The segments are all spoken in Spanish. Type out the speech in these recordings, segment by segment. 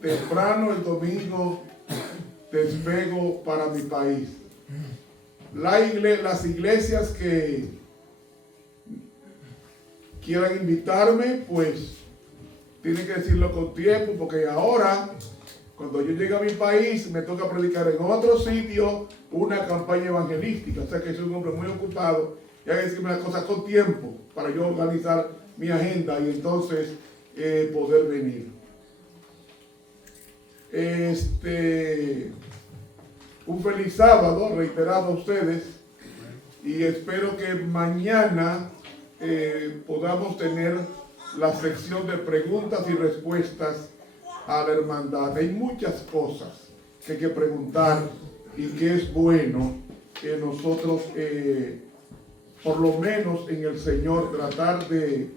temprano el domingo despego para mi país. Las iglesias que quieran invitarme, pues tienen que decirlo con tiempo, porque ahora, cuando yo llegue a mi país, me toca predicar en otro sitio una campaña evangelística. O sea que soy un hombre muy ocupado y hay que decirme las cosas con tiempo para yo organizar mi agenda y entonces poder venir. Un feliz sábado, reiterado a ustedes, y espero que mañana podamos tener la sección de preguntas y respuestas a la hermandad. Hay muchas cosas que hay que preguntar y que es bueno que nosotros, por lo menos en el Señor, tratar de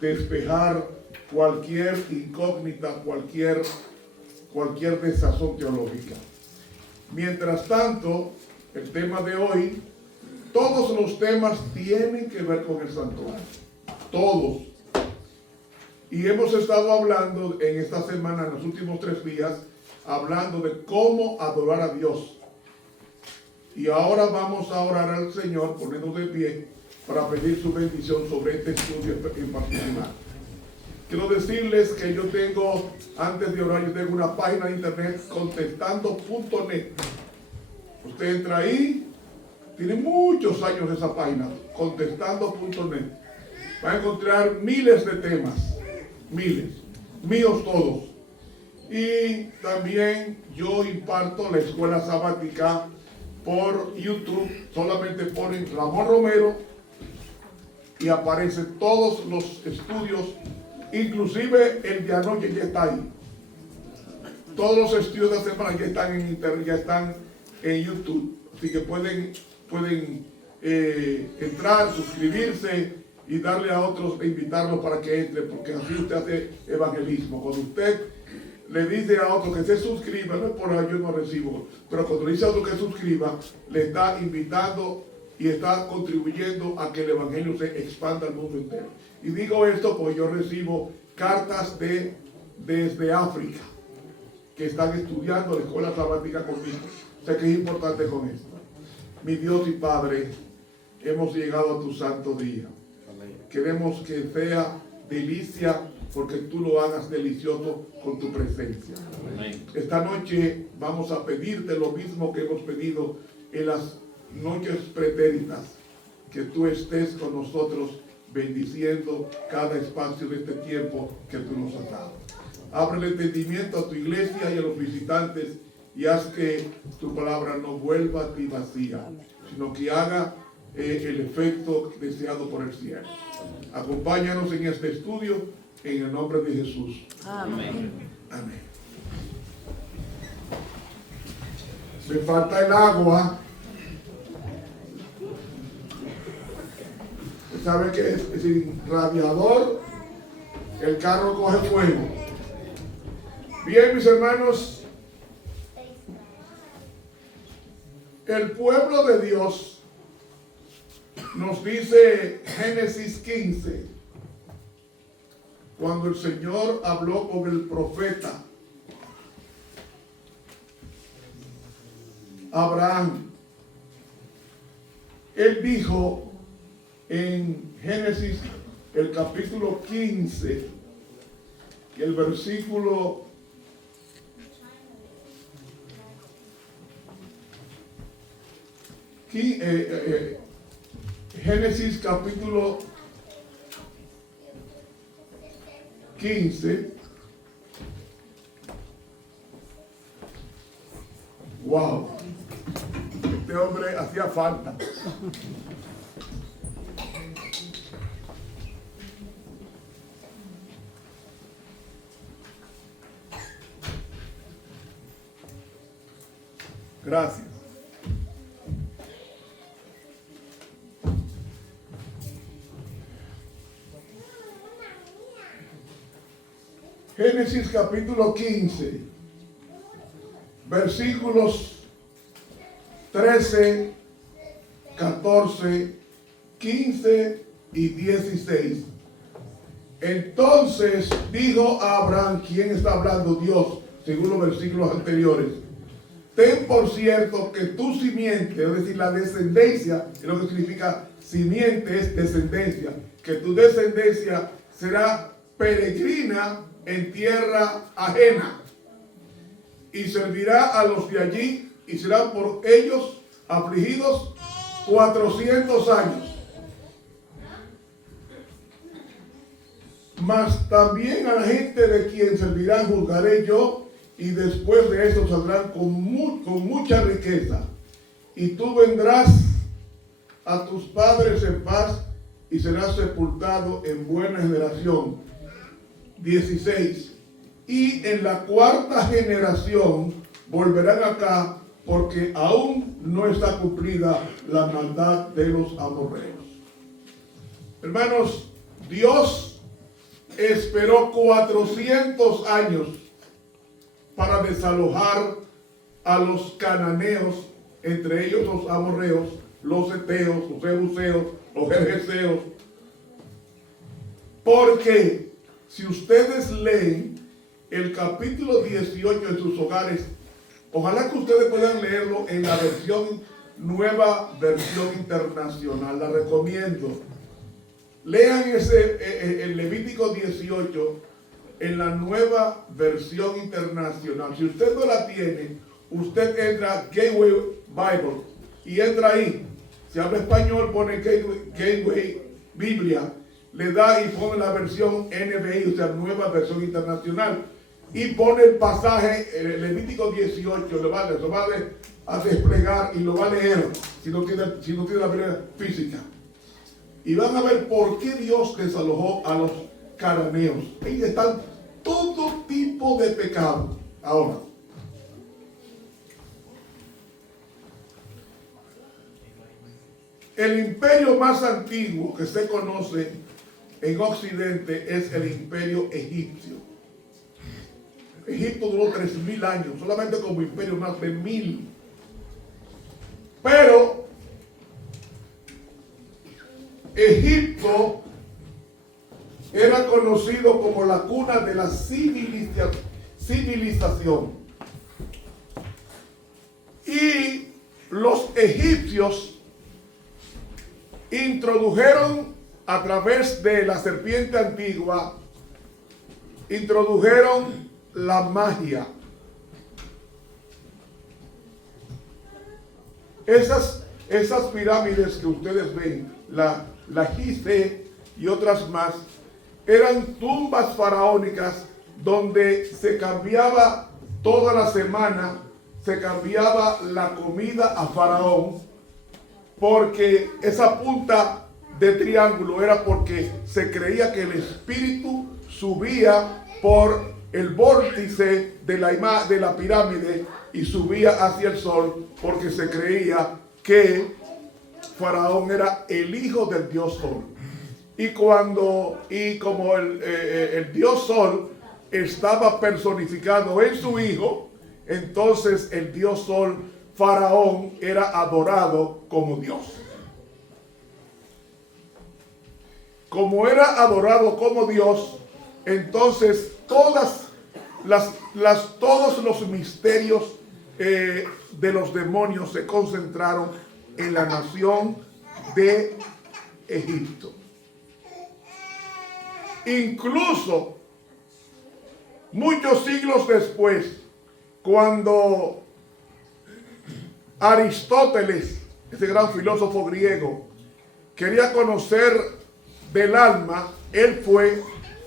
despejar cualquier incógnita, cualquier desazón teológica. Mientras tanto, el tema de hoy, todos los temas tienen que ver con el santuario. Todos. Y hemos estado hablando en esta semana, en los últimos 3 días, hablando de cómo adorar a Dios. Y ahora vamos a orar al Señor, poniéndonos de pie, para pedir su bendición sobre este estudio en particular. Quiero decirles que yo tengo, antes de orar, yo tengo una página de internet, contestando.net. Usted entra ahí, tiene muchos años esa página, contestando.net. Va a encontrar miles de temas, miles, míos todos. Y también yo imparto la escuela sabática por YouTube, solamente ponen Ramón Romero y aparecen todos los estudios. Inclusive el de anoche ya está ahí. Todos los estudios de la semana ya están en internet, ya están en YouTube. Así que pueden entrar, suscribirse y darle a otros e invitarlos para que entre, porque así usted hace evangelismo. Cuando usted le dice a otro que se suscriba, no es por ahí, yo no recibo, pero cuando le dice a otro que suscriba, le está invitando y está contribuyendo a que el evangelio se expanda al mundo entero. Y digo esto porque yo recibo cartas desde África que están estudiando la escuela sabática conmigo. O sea que es importante con esto. Mi Dios y Padre, hemos llegado a tu santo día. Amén. Queremos que sea delicia porque tú lo hagas delicioso con tu presencia. Amén. Esta noche vamos a pedirte lo mismo que hemos pedido en las noches pretéritas, que tú estés con nosotros bendiciendo cada espacio de este tiempo que tú nos has dado. Abre el entendimiento a tu iglesia y a los visitantes y haz que tu palabra no vuelva a ti vacía, sino que haga el efecto deseado por el cielo. Acompáñanos en este estudio en el nombre de Jesús. Amén. Amén. Me falta el agua. ¿Sabe que sin radiador el carro coge fuego? Bien, mis hermanos, el pueblo de Dios, nos dice Génesis 15, cuando el Señor habló con el profeta Abraham, él dijo en Génesis, el capítulo 15, y el versículo Génesis capítulo 15. Wow, este hombre hacía falta. Gracias. Génesis capítulo 15, versículos 13, 14, 15 y 16. Entonces dijo a Abraham, ¿quién está hablando? Dios, según los versículos anteriores. Ten por cierto que tu simiente, es decir, la descendencia, es lo que significa simiente, es descendencia, que tu descendencia será peregrina en tierra ajena y servirá a los de allí y serán por ellos afligidos 400 años. Mas también a la gente de quien servirán juzgaré yo, y después de eso saldrán con mucha riqueza. Y tú vendrás a tus padres en paz y serás sepultado en buena generación. 16. Y en la cuarta generación volverán acá, porque aún no está cumplida la maldad de los amorreos. Hermanos, Dios esperó 400 años para desalojar a los cananeos, entre ellos los amorreos, los heteos, los jebuseos, los gergeseos. Porque si ustedes leen el capítulo 18 en sus hogares, ojalá que ustedes puedan leerlo en la nueva versión internacional, la recomiendo. Lean el Levítico 18 en la nueva versión internacional. Si usted no la tiene, usted entra a Gateway Bible y entra ahí. Si habla español, pone Gateway Biblia, le da y pone la versión NBI, o sea, nueva versión internacional, y pone el pasaje, el Levítico 18, lo va a desplegar y lo va a leer si no tiene la Biblia física. Y van a ver por qué Dios desalojó a los cananeos. Ahí están todo tipo de pecado. Ahora, el imperio más antiguo que se conoce en Occidente es el imperio egipcio. Egipto duró 3.000 años, solamente como imperio más de 1.000. Pero Egipto era conocido como la cuna de la civilización. Y los egipcios introdujeron a través de la serpiente antigua, introdujeron la magia. Esas pirámides que ustedes ven, la Gizeh y otras más, eran tumbas faraónicas donde se cambiaba toda la semana, se cambiaba la comida a faraón, porque esa punta de triángulo era porque se creía que el espíritu subía por el vórtice de la pirámide y subía hacia el sol, porque se creía que Faraón era el hijo del dios Sol. Y como el dios Sol estaba personificado en su hijo, entonces el dios Sol, Faraón, era adorado como Dios. Como era adorado como Dios, entonces todos los misterios de los demonios se concentraron en la nación de Egipto. Incluso muchos siglos después, cuando Aristóteles, ese gran filósofo griego, quería conocer del alma, él fue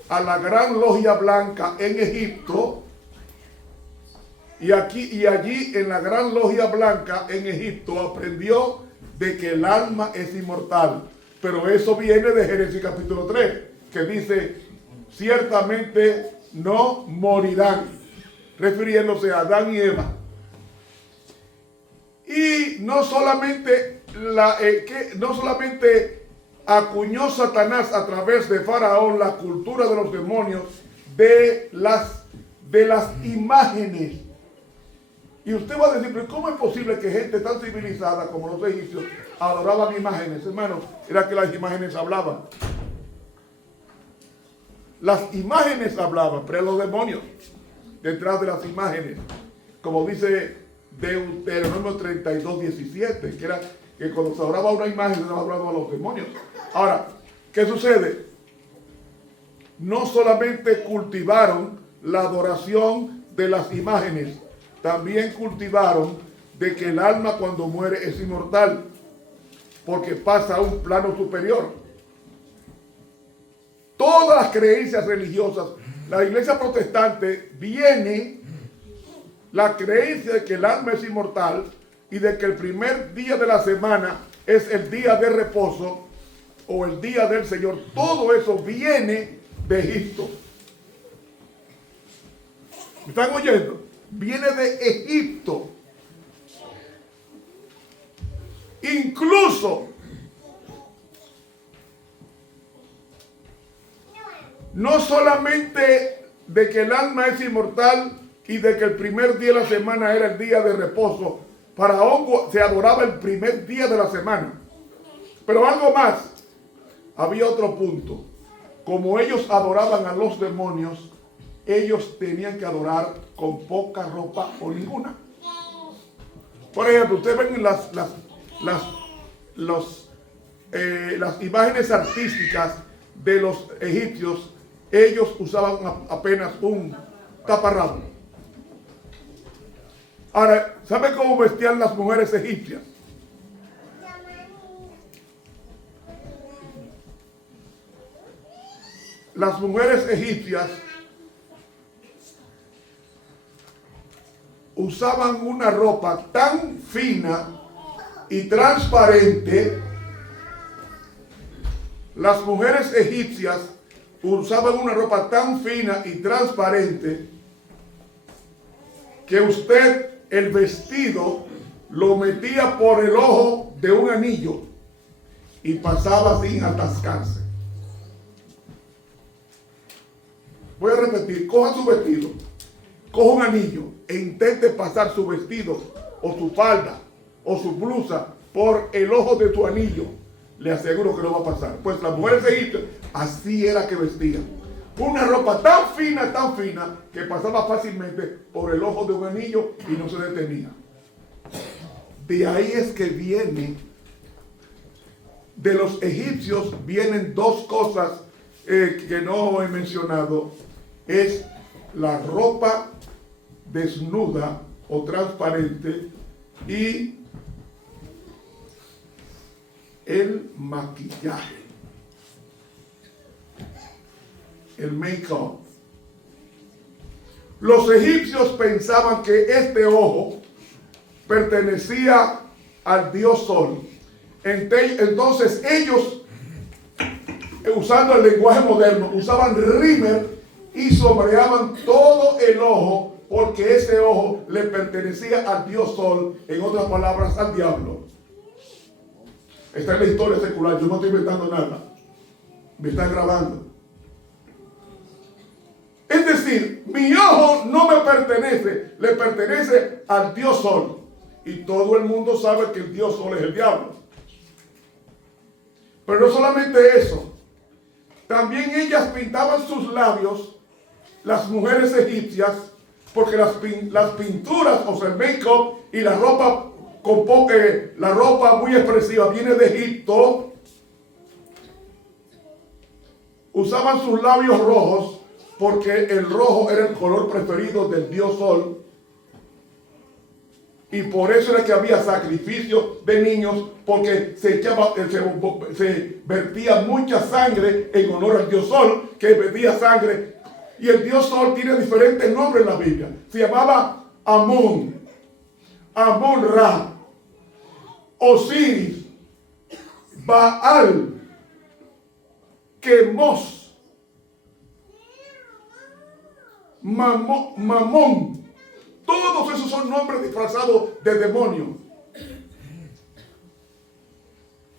a la Gran Logia Blanca en Egipto, y allí en la Gran Logia Blanca en Egipto aprendió de que el alma es inmortal. Pero eso viene de Génesis capítulo 3, que dice, ciertamente no morirán, refiriéndose a Adán y Eva. Y no solamente acuñó Satanás a través de Faraón la cultura de los demonios, de las imágenes. Y usted va a decir, pero ¿cómo es posible que gente tan civilizada como los egipcios adoraban imágenes? Hermanos, era que las imágenes hablaban. Las imágenes hablaban, pero los demonios. detrás de las imágenes, como dice Deuteronomio 32, 17, que era que cuando se adoraba una imagen se estaba hablando a los demonios. Ahora, ¿qué sucede? No solamente cultivaron la adoración de las imágenes, también cultivaron de que el alma cuando muere es inmortal, porque pasa a un plano superior. Todas las creencias religiosas, la iglesia protestante viene la creencia de que el alma es inmortal y de que el primer día de la semana es el día de reposo o el día del Señor. Todo eso viene de Egipto. ¿Me están oyendo? Viene de Egipto. Incluso no solamente de que el alma es inmortal y de que el primer día de la semana era el día de reposo. Faraón se adoraba el primer día de la semana. Pero algo más, había otro punto. Como ellos adoraban a los demonios, ellos tenían que adorar con poca ropa o ninguna. Por ejemplo, ustedes ven las imágenes artísticas de los egipcios, ellos usaban apenas un taparrabo. Ahora, ¿saben cómo vestían las mujeres egipcias? Las mujeres egipcias usaban una ropa tan fina y transparente. Las mujeres egipcias usaban una ropa tan fina y transparente que usted el vestido lo metía por el ojo de un anillo y pasaba sin atascarse. Voy a repetir, coja su vestido, coja un anillo e intente pasar su vestido o su falda o su blusa por el ojo de tu anillo. Le aseguro que no va a pasar. Pues las mujeres egipcias así era que vestían. Una ropa tan fina, que pasaba fácilmente por el ojo de un anillo y no se detenía. De ahí es que viene, de los egipcios vienen dos cosas que no he mencionado. Es la ropa desnuda o transparente y el maquillaje, el make-up. Los egipcios pensaban que este ojo pertenecía al dios Sol. Entonces ellos, usando el lenguaje moderno, usaban rímel y sombreaban todo el ojo, porque ese ojo le pertenecía al dios Sol, en otras palabras, al diablo. Esta es la historia secular, yo no estoy inventando nada, me están grabando. Es decir, mi ojo no me pertenece, le pertenece al dios Sol. Y todo el mundo sabe que el dios Sol es el diablo. Pero no solamente eso, también ellas pintaban sus labios, las mujeres egipcias, porque las pinturas, o sea, el make-up y la ropa la ropa muy expresiva viene de Egipto. Usaban sus labios rojos porque el rojo era el color preferido del dios Sol. Y por eso era que había sacrificios de niños, porque se vertía mucha sangre en honor al dios Sol, que vertía sangre. Y el dios Sol tiene diferentes nombres en la Biblia. Se llamaba Amón, Amón-Ra, Osiris, Baal, Quemos, Mamón. Todos esos son nombres disfrazados de demonio.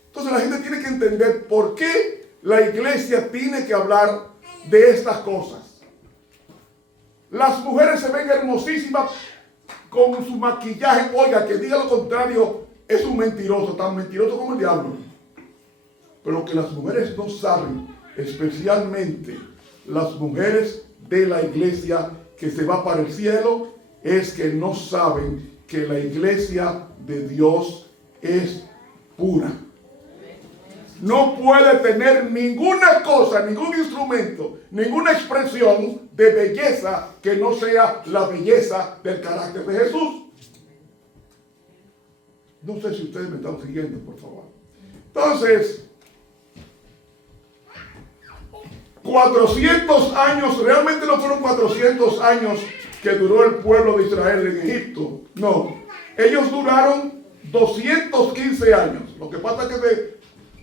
Entonces la gente tiene que entender por qué la iglesia tiene que hablar de estas cosas. Las mujeres se ven hermosísimas con su maquillaje. Oiga, que diga lo contrario es un mentiroso, tan mentiroso como el diablo. Pero lo que las mujeres no saben, especialmente las mujeres de la iglesia que se va para el cielo es que no saben que la iglesia de Dios es pura. No puede tener ninguna cosa, ningún instrumento, ninguna expresión de belleza que no sea la belleza del carácter de Jesús. No sé si ustedes me están siguiendo, por favor. Entonces, 400 años, realmente no fueron 400 años que duró el pueblo de Israel en Egipto. No, ellos duraron 215 años. Lo que pasa es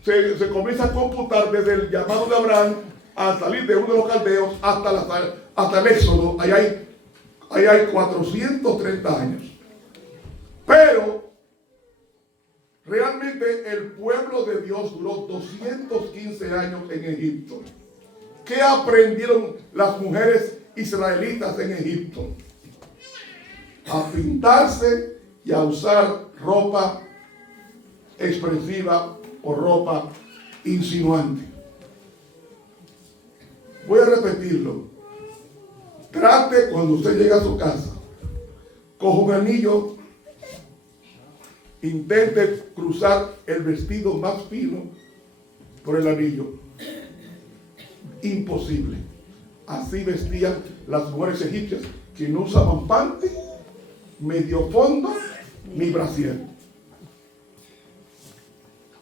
que se comienza a computar desde el llamado de Abraham al salir de uno de los caldeos hasta el Éxodo. Ahí hay 430 años. Pero realmente el pueblo de Dios duró 215 años en Egipto. ¿Qué aprendieron las mujeres israelitas en Egipto? A pintarse y a usar ropa expresiva o ropa insinuante. Voy a repetirlo. Trate cuando usted llega a su casa, coja un anillo, intente cruzar el vestido más fino por el anillo. Imposible. Así vestían las mujeres egipcias, que no usaban panty, medio fondo ni brasier.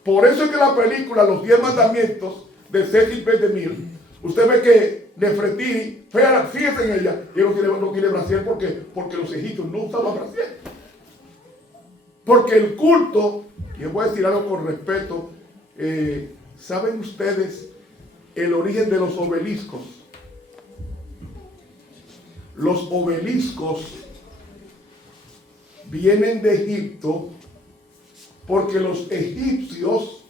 Por eso es que la película Los 10 Mandamientos de Cecil B. DeMille, usted ve que Nefertiti, fíjese en ella, y no quiere brasier porque los egipcios no usaban brasier. Porque el culto, y voy a decir algo con respeto, ¿saben ustedes el origen de los obeliscos? Los obeliscos vienen de Egipto porque los egipcios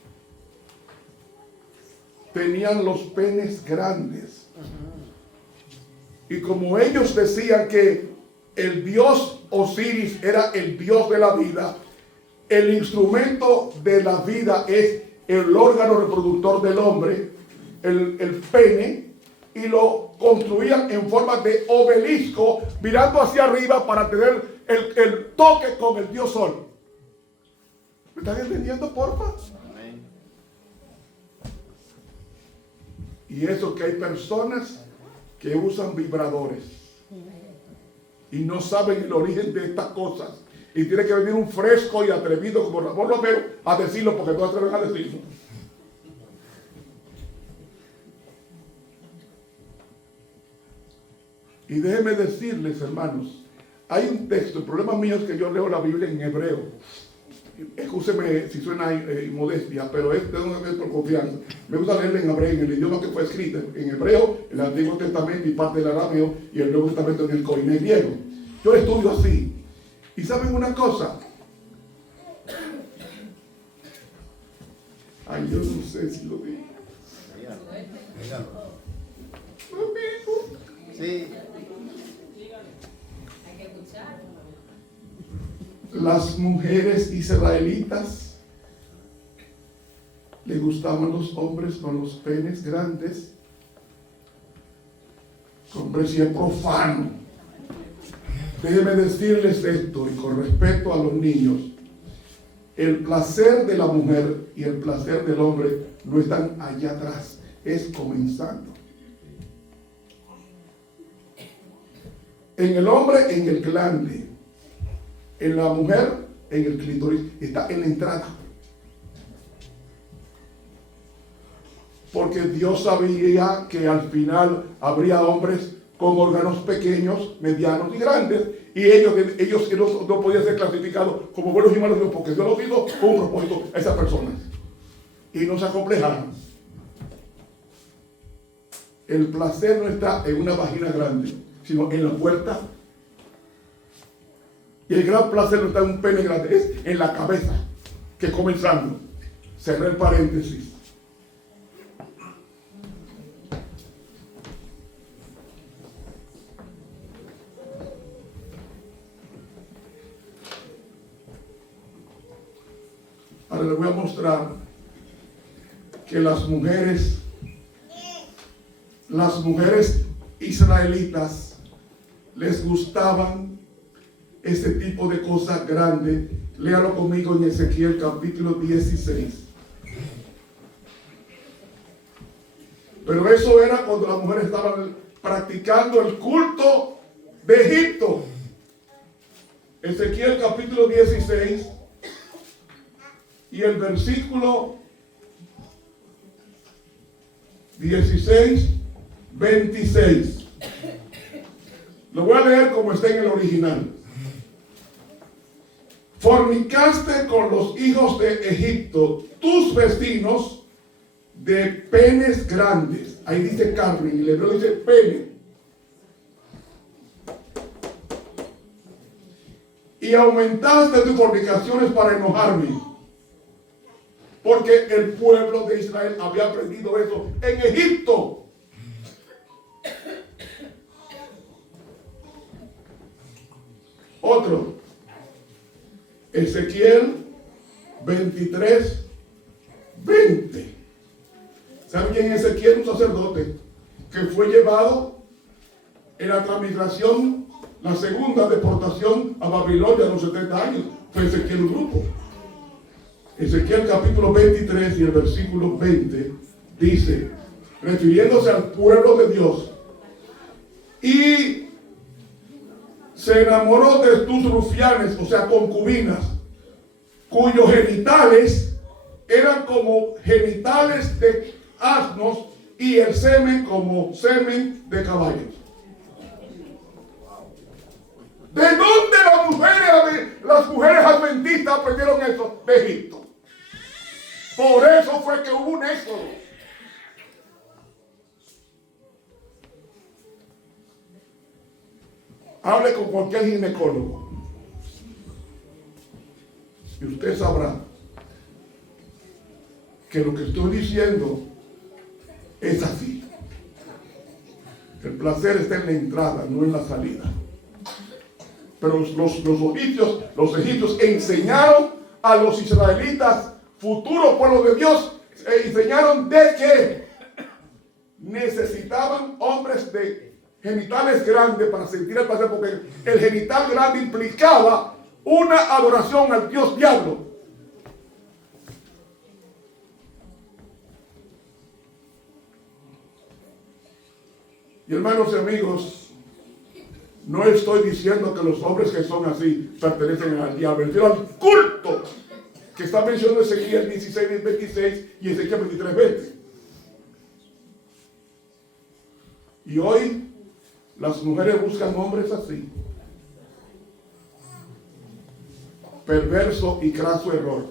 tenían los penes grandes. Y como ellos decían que el dios Osiris era el dios de la vida, el instrumento de la vida es el órgano reproductor del hombre, el pene, y lo construían en forma de obelisco, mirando hacia arriba para tener el toque con el dios Sol. ¿Me están entendiendo, porfa? Amén. Y eso que hay personas que usan vibradores y no saben el origen de estas cosas. Y tiene que venir un fresco y atrevido como Ramón Romero a decirlo, porque no atreven a decirlo. Y déjenme decirles, hermanos, hay un texto, el problema mío es que yo leo la Biblia en hebreo. Escúcheme si suena modestia, pero es por confianza. Me gusta leerla en hebreo, en el idioma que fue escrito, en hebreo, el Antiguo Testamento y parte del arameo, y el Nuevo Testamento en el koiné griego. Yo estudio así. ¿Y saben una cosa? Ay, yo no sé si lo digo. Sí. Las mujeres israelitas le gustaban los hombres con los penes grandes, con brasier profano. Déjenme decirles esto, y con respeto a los niños, el placer de la mujer y el placer del hombre no están allá atrás, es comenzando. En el hombre, en el glande. En la mujer, en el clítoris, está en la entrada. Porque Dios sabía que al final habría hombres con órganos pequeños, medianos y grandes, y ellos no podían ser clasificados como buenos y malos, porque Dios los hizo con un propósito a esas personas. Y no se acomplejaron. El placer no está en una vagina grande, sino en la puerta. Y el gran placer no está en un pene grande, es en la cabeza, que comenzando. Cerré el paréntesis. Ahora les voy a mostrar que las mujeres israelitas les gustaban ese tipo de cosas grandes. Léalo conmigo en Ezequiel capítulo 16. Pero eso era cuando las mujeres estaban practicando el culto de Egipto. Ezequiel capítulo 16 y el versículo 16, 26. Lo voy a leer como está en el original. Fornicaste con los hijos de Egipto, tus vecinos, de penes grandes. Ahí dice carne, y el hebreo dice pene. Y aumentaste tus fornicaciones para enojarme. Porque el pueblo de Israel había aprendido eso en Egipto. Otro. Ezequiel 23, 20. ¿Saben quién es Ezequiel? Un sacerdote que fue llevado en la transmigración, la segunda deportación a Babilonia a los 70 años. Fue Ezequiel un grupo. Ezequiel capítulo 23 y el versículo 20 dice, refiriéndose al pueblo de Dios, y se enamoró de tus rufianes, o sea, concubinas, cuyos genitales eran como genitales de asnos y el semen como semen de caballos. ¿De dónde las mujeres adventistas aprendieron eso? De Egipto. Por eso fue que hubo un éxodo. Hable con cualquier ginecólogo y usted sabrá que lo que estoy diciendo es así. El placer está en la entrada, no en la salida. Pero los egipcios enseñaron a los israelitas, futuro pueblo de Dios, enseñaron de que necesitaban hombres de genitales grandes para sentir el placer, porque el genital grande implicaba una adoración al dios diablo. Y hermanos y amigos, no estoy diciendo que los hombres que son así pertenecen al diablo, refiero al culto que está mencionando Ezequiel 16, 26 y Ezequiel 23, 20. Y hoy las mujeres buscan hombres así. Perverso y craso error.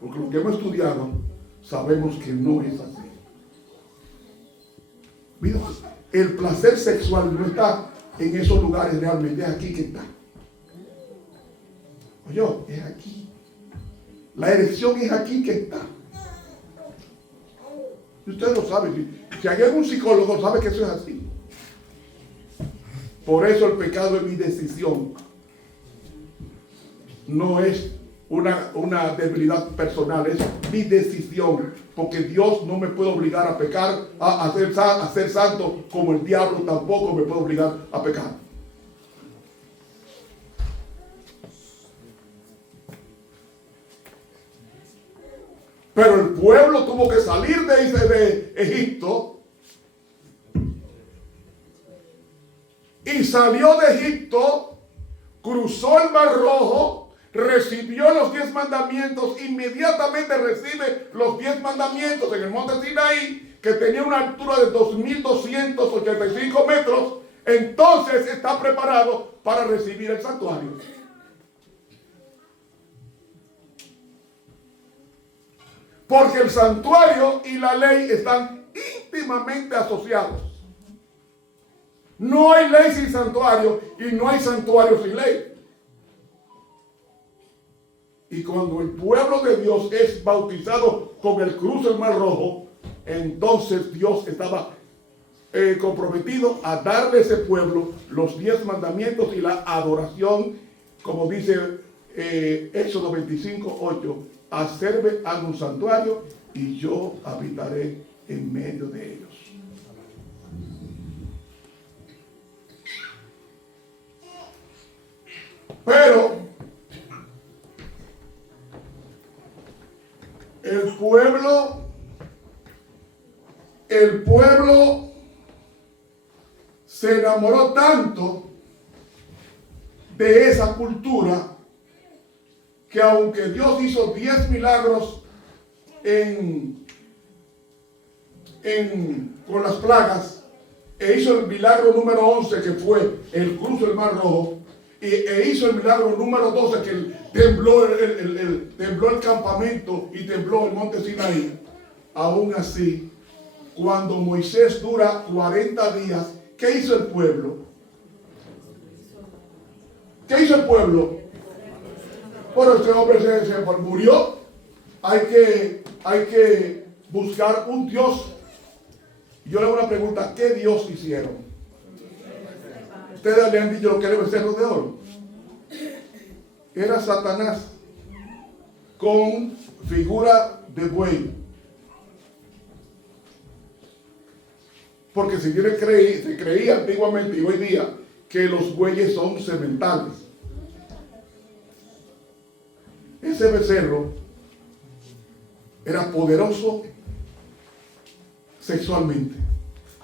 Porque lo que hemos estudiado sabemos que no es así. Mira, el placer sexual no está en esos lugares realmente, es aquí que está. Oye, es aquí. La erección es aquí que está. Y ustedes lo saben. Si hay algún psicólogo, sabe que eso es así. Por eso el pecado es mi decisión. No es una debilidad personal, es mi decisión. Porque Dios no me puede obligar a pecar, a ser santo, como el diablo tampoco me puede obligar a pecar. Pero el pueblo tuvo que salir de Egipto. Y salió de Egipto, cruzó el Mar Rojo, recibió los 10 mandamientos, inmediatamente recibe los 10 mandamientos en el monte Sinaí, que tenía una altura de 2.285 metros. Entonces está preparado para recibir el santuario. Porque el santuario y la ley están íntimamente asociados. No hay ley sin santuario y no hay santuario sin ley. Y cuando el pueblo de Dios es bautizado con el cruce del Mar Rojo, entonces Dios estaba comprometido a darle a ese pueblo los 10 mandamientos y la adoración, como dice Éxodo 25, 8. Hacerme a un santuario y yo habitaré en medio de ellos. Pero el pueblo se enamoró tanto de esa cultura que aunque Dios hizo 10 milagros con las plagas, e hizo el milagro número 11 que fue el cruce del Mar Rojo, e hizo el milagro número 12 que tembló tembló el campamento y tembló el monte Sinaí. Aún así, cuando Moisés dura 40 días, ¿qué hizo el pueblo? ¿Qué hizo el pueblo? Bueno, este hombre se murió. Hay que buscar un Dios. Yo le hago una pregunta: ¿qué Dios hicieron? Ustedes le han dicho lo que era el becerro de oro. Era Satanás con figura de buey. Porque se creía antiguamente y hoy día que los bueyes son sementales. Ese becerro era poderoso sexualmente.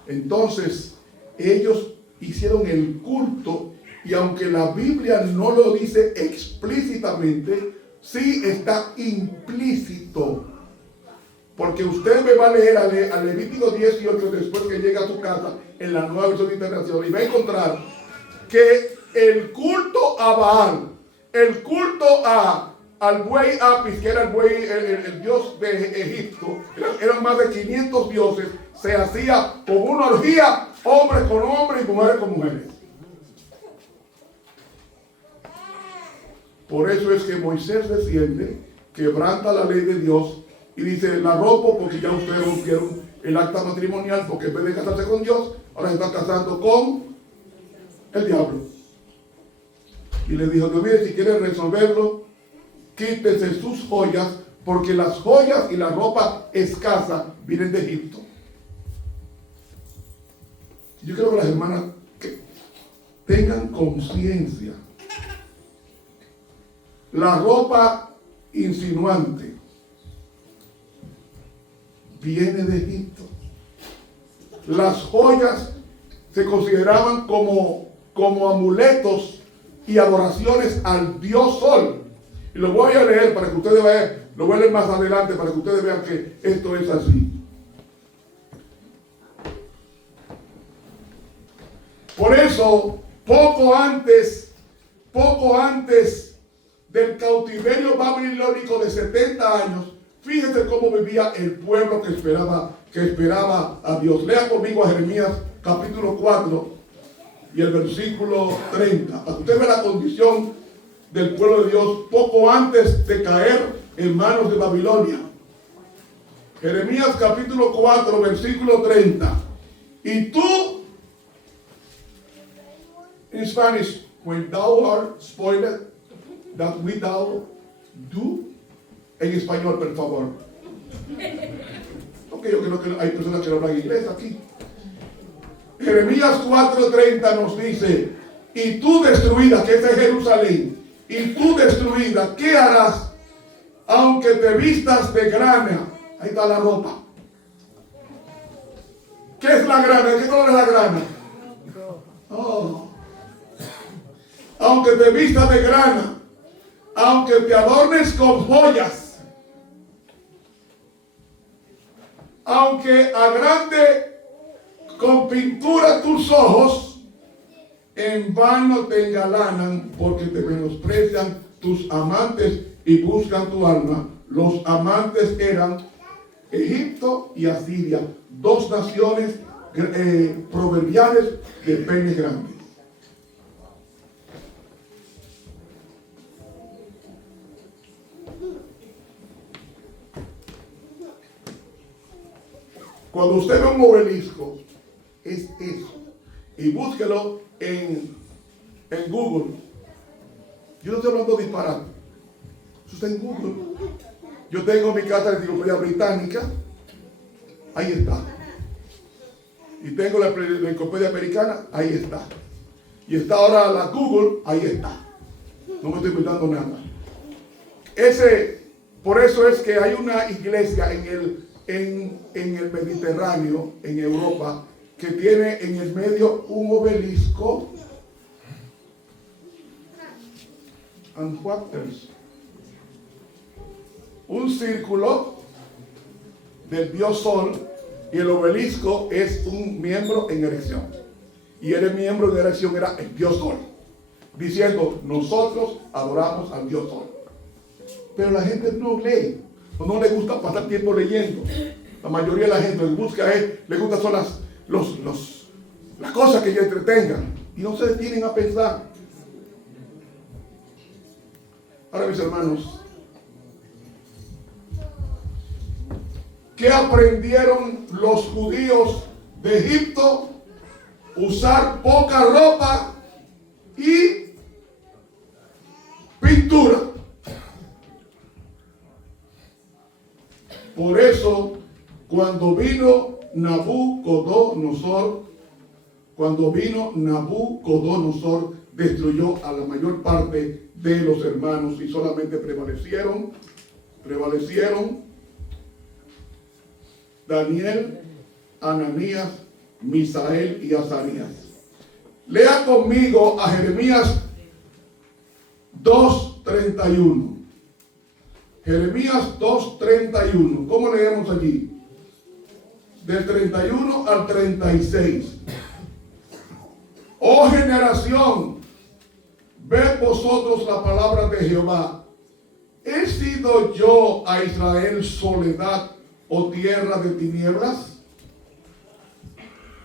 Entonces ellos hicieron el culto, y aunque la Biblia no lo dice explícitamente, sí está implícito. Porque usted me va a leer a Levítico 18 después que llega a su casa en la Nueva Versión Internacional, y va a encontrar que el culto a Baal, el culto al buey Apis, que era el buey, el dios de Egipto, eran más de 500 dioses, se hacía con una orgía, hombres con hombres y mujeres con mujeres. Por eso es que Moisés desciende, quebranta la ley de Dios y dice: la rompo porque ya ustedes rompieron el acta matrimonial, porque en vez de casarse con Dios, ahora se están casando con el diablo. Y le dijo: Dios, mire, si quieren resolverlo, quítese sus joyas, porque las joyas y la ropa escasa vienen de Egipto. Yo quiero que las hermanas que tengan conciencia. La ropa insinuante viene de Egipto. Las joyas se consideraban como amuletos y adoraciones al dios Sol. Y lo voy a leer para que ustedes vean, lo voy a leer más adelante para que ustedes vean que esto es así. Por eso, poco antes del cautiverio babilónico de 70 años, fíjense cómo vivía el pueblo que esperaba a Dios. Lea conmigo a Jeremías capítulo 4 y el versículo 30, para que usted vea la condición del pueblo de Dios poco antes de caer en manos de Babilonia. Jeremías capítulo 4, versículo 30. Y tú, in Spanish, when thou art spoiled, that we thou do. En español, por favor. Ok, yo creo que hay personas que no hablan inglés aquí. Jeremías 4:30 nos dice: y tú destruida, que es de Jerusalén, y tú destruida, ¿qué harás? Aunque te vistas de grana. Ahí está la ropa. ¿Qué es la grana? ¿Qué color es la grana? Oh. Aunque te vistas de grana, aunque te adornes con joyas, aunque agrande con pintura tus ojos, en vano te engalanan, porque te menosprecian tus amantes y buscan tu alma. Los amantes eran Egipto y Asiria, dos naciones proverbiales de penes grandes. Cuando usted ve un obelisco, es eso. Y búsquelo en Google. Yo no estoy hablando de disparate. Eso está en Google. Yo tengo mi carta de enciclopedia británica. Ahí está. Y tengo la enciclopedia americana. Ahí está. Y está ahora la Google. Ahí está. No me estoy inventando nada. Por eso es que hay una iglesia en el Mediterráneo, en Europa, que tiene en el medio un obelisco. And what else? Un círculo del dios Sol, y el obelisco es un miembro en erección. Y el miembro en erección era el dios Sol, diciendo: nosotros adoramos al dios Sol. Pero la gente no lee, o no le gusta pasar tiempo leyendo. La mayoría de la gente le gusta son las cosas que ellos entretengan, y no se detienen a pensar. Ahora, mis hermanos, ¿qué aprendieron los judíos de Egipto? Usar poca ropa y pintura. Por eso, cuando vino Nabucodonosor, destruyó a la mayor parte de los hermanos, y solamente prevalecieron Daniel, Ananías, Misael y Azarías. Lea conmigo a Jeremías 2:31. Jeremías 2:31. ¿Cómo leemos allí? Del 31 al 36. Oh generación, ved vosotros la palabra de Jehová. ¿He sido yo a Israel soledad o tierra de tinieblas?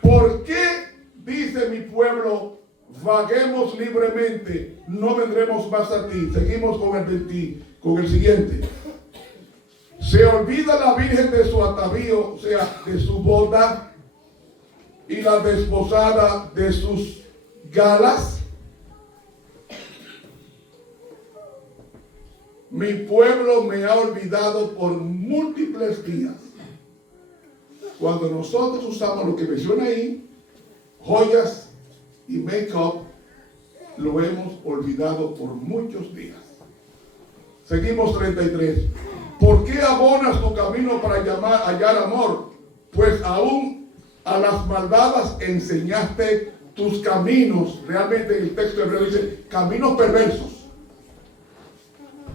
¿Por qué dice mi pueblo: vaguemos libremente, no vendremos más a ti? Seguimos con el siguiente. Se olvida la virgen de su atavío, o sea, de su boda, y la desposada de sus galas. Mi pueblo me ha olvidado por múltiples días. Cuando nosotros usamos lo que menciona ahí, joyas y make-up, lo hemos olvidado por muchos días. Seguimos 33. ¿Por qué abonas tu camino para hallar amor? Pues aún a las malvadas enseñaste tus caminos. Realmente en el texto hebreo dice caminos perversos.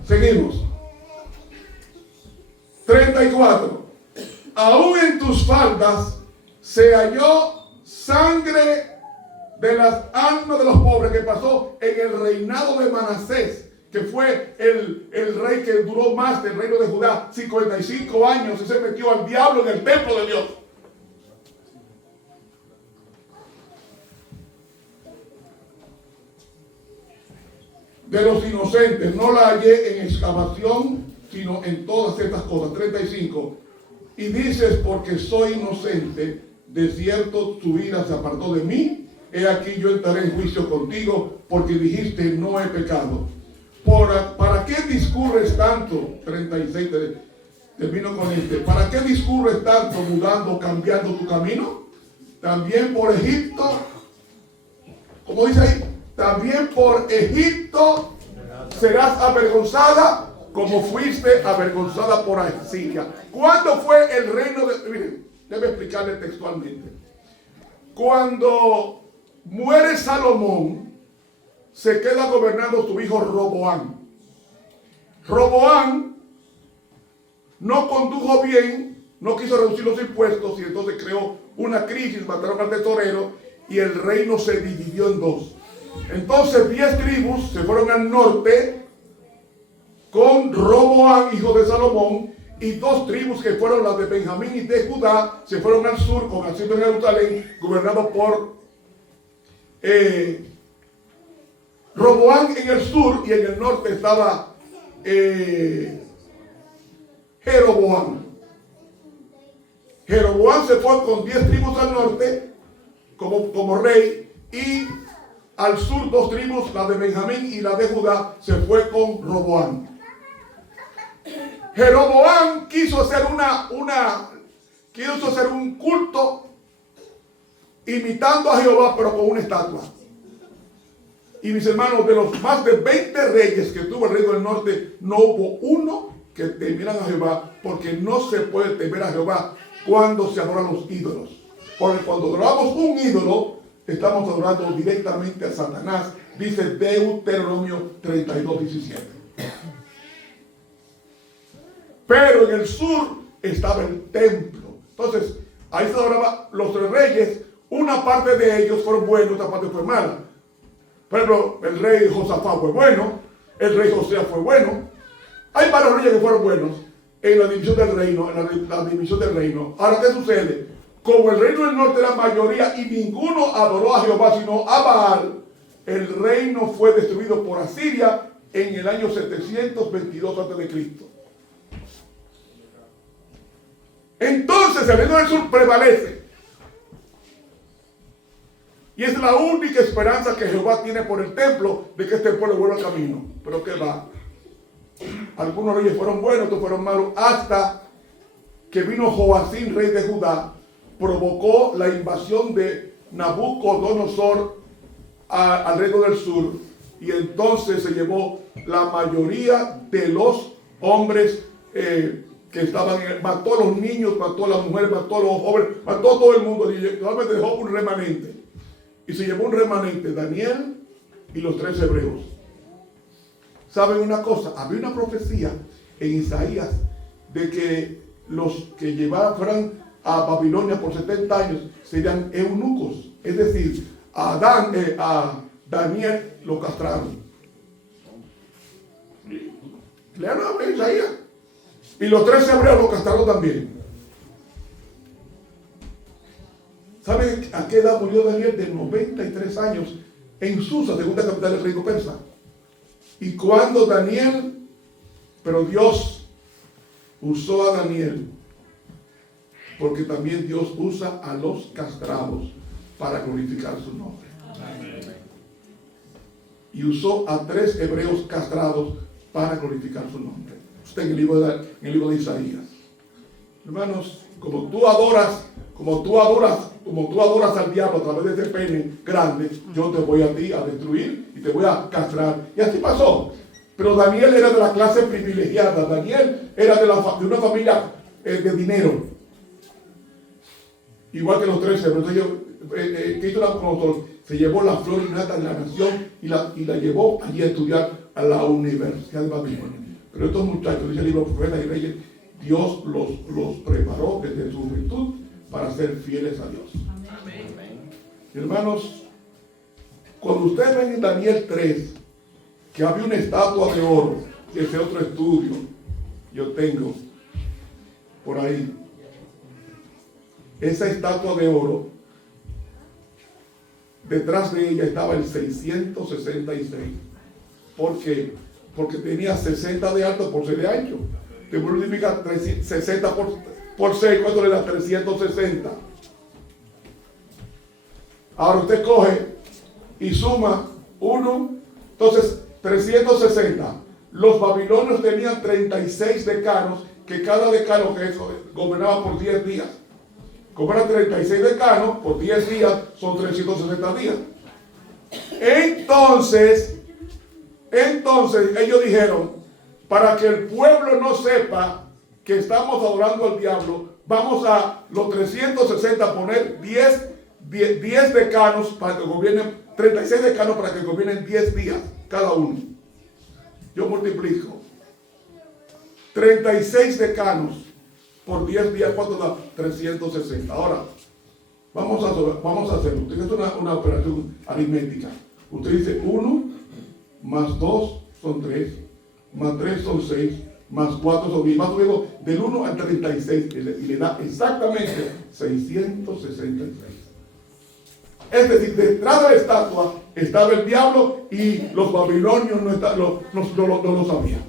Seguimos. 34. Aún en tus faldas se halló sangre de las almas de los pobres, que pasó en el reinado de Manasés, que fue el rey que duró más del reino de Judá, 55 años, y se metió al diablo en el templo de Dios. De los inocentes no la hallé en excavación, sino en todas estas cosas. 35. Y dices: porque soy inocente, de cierto tu ira se apartó de mí. He aquí yo entraré en juicio contigo, porque dijiste: no he pecado. ¿Para qué discurres tanto? 36, termino con este. ¿Para qué discurres tanto, mudando, cambiando tu camino? También por Egipto, como dice ahí, también por Egipto serás avergonzada, como fuiste avergonzada por Asiria. ¿Cuándo fue el reino de...? Miren, debe explicarle textualmente. Cuando muere Salomón, se queda gobernando su hijo Roboam. Roboam no condujo bien, no quiso reducir los impuestos, y entonces creó una crisis, mataron al tesorero, y el reino se dividió en dos. Entonces 10 tribus se fueron al norte con Roboam, hijo de Salomón, y 2 tribus que fueron las de Benjamín y de Judá se fueron al sur con asiento en Jerusalén, gobernado por Roboam en el sur, y en el norte estaba Jeroboam. Jeroboam se fue con 10 tribus al norte como rey, y al sur 2 tribus, la de Benjamín y la de Judá, se fue con Roboam. Jeroboam quiso hacer un culto imitando a Jehová, pero con una estatua. Y mis hermanos, de los más de 20 reyes que tuvo el reino del norte, no hubo uno que temieran a Jehová, porque no se puede temer a Jehová cuando se adoran los ídolos. Porque cuando adoramos un ídolo, estamos adorando directamente a Satanás, dice Deuteronomio 32:17. Pero en el sur estaba el templo. Entonces, ahí se adoraban los tres reyes. Una parte de ellos fueron buenos, otra parte fue mala. Por ejemplo, el rey Josafat fue bueno, el rey Josías fue bueno. Hay varios reyes que fueron buenos en la división del reino, la división del reino. Ahora, ¿qué sucede? Como el reino del norte era mayoría y ninguno adoró a Jehová sino a Baal, el reino fue destruido por Asiria en el año 722 a.C. Entonces el reino del sur prevalece. Y es la única esperanza que Jehová tiene por el templo de que este pueblo vuelva al camino. Pero ¿qué va? Algunos reyes fueron buenos, otros fueron malos, hasta que vino Joacim, rey de Judá, provocó la invasión de Nabucodonosor al reino del sur, y entonces se llevó la mayoría de los hombres que estaban, mató a los niños, mató a las mujeres, mató a los jóvenes, mató a todo el mundo, y solamente dejó un remanente. Y se llevó un remanente, Daniel y los 3 hebreos. ¿Saben una cosa? Había una profecía en Isaías de que los que llevaran a Babilonia por 70 años serían eunucos. Es decir, a Daniel lo castraron. Lean a Isaías. Y los 3 hebreos lo castraron también. ¿Saben a qué edad murió Daniel? De 93 años en Susa, segunda capital del reino persa. Y cuando pero Dios usó a Daniel, porque también Dios usa a los castrados para glorificar su nombre. Amén. Y usó a 3 hebreos castrados para glorificar su nombre. Está en el libro de Isaías. Hermanos, como tú adoras al diablo a través de ese pene grande, yo te voy a ti a destruir y te voy a castrar. Y así pasó. Pero Daniel era de la clase privilegiada. Daniel era de una familia de dinero. Igual que los 13. ¿Qué hizo Nabucodonosor? Se llevó la flor innata de la nación y la llevó allí a estudiar a la Universidad de Babilonia. Pero estos muchachos, dice el libro Profetas y Reyes, Dios los preparó desde su juventud para ser fieles a Dios. Amén. Hermanos, cuando ustedes ven en Daniel 3 que había una estatua de oro, y ese otro estudio yo tengo por ahí, esa estatua de oro, detrás de ella estaba el 666. ¿Por qué? Porque tenía 60 de alto por 6 de ancho. Te multiplica 60 por 6, ¿cuánto le da? 360. Ahora usted coge y suma 1, entonces 360. Los babilonios tenían 36 decanos, que cada decano que eso gobernaba por 10 días. Como eran 36 decanos, por 10 días son 360 días. Entonces ellos dijeron, para que el pueblo no sepa que estamos adorando al diablo, vamos a los 360 poner 10 decanos para que gobiernen, 36 decanos para que gobiernen 10 días cada uno. Yo multiplico 36 decanos por 10 días, ¿cuánto da? 360. Ahora, vamos a hacerlo. Usted hace una operación aritmética. Usted dice 1 más 2 son 3, más 3 son 6, más 4 son 10, más luego del 1 al 36 y le da exactamente 666. Es decir, detrás de la estatua estaba el diablo y los babilonios no lo sabían.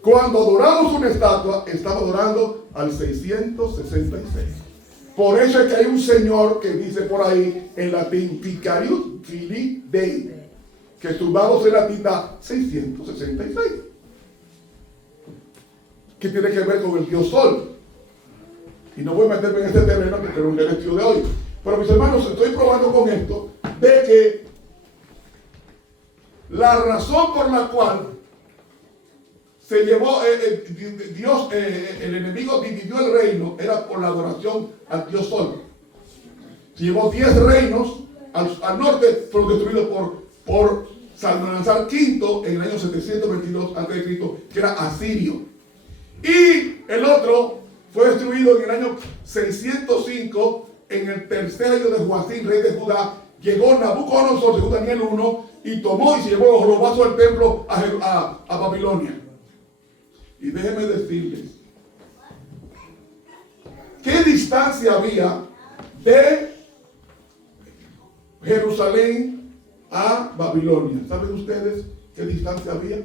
Cuando adoramos una estatua, estamos adorando al 666. Por eso es que hay un señor que dice por ahí en latín, Vicarius Filii Dei, que sumamos en latín da 666. ¿Qué tiene que ver con el dios Sol? Y no voy a meterme en este terreno porque no es el estudio de hoy. Pero mis hermanos, estoy probando con esto de que la razón por la cual se llevó Dios, el enemigo dividió el reino, era por la adoración al Dios Sol. Se llevó 10 reinos al norte, fueron destruidos por Salmanasar V en el año 722 a.C., que era asirio. Y el otro fue destruido en el año 605, en el tercer año de Joacim, rey de Judá. Llegó Nabucodonosor, según Daniel 1, y tomó y se llevó los vasos del templo a Babilonia. Y déjenme decirles, ¿qué distancia había de Jerusalén a Babilonia? ¿Saben ustedes qué distancia había?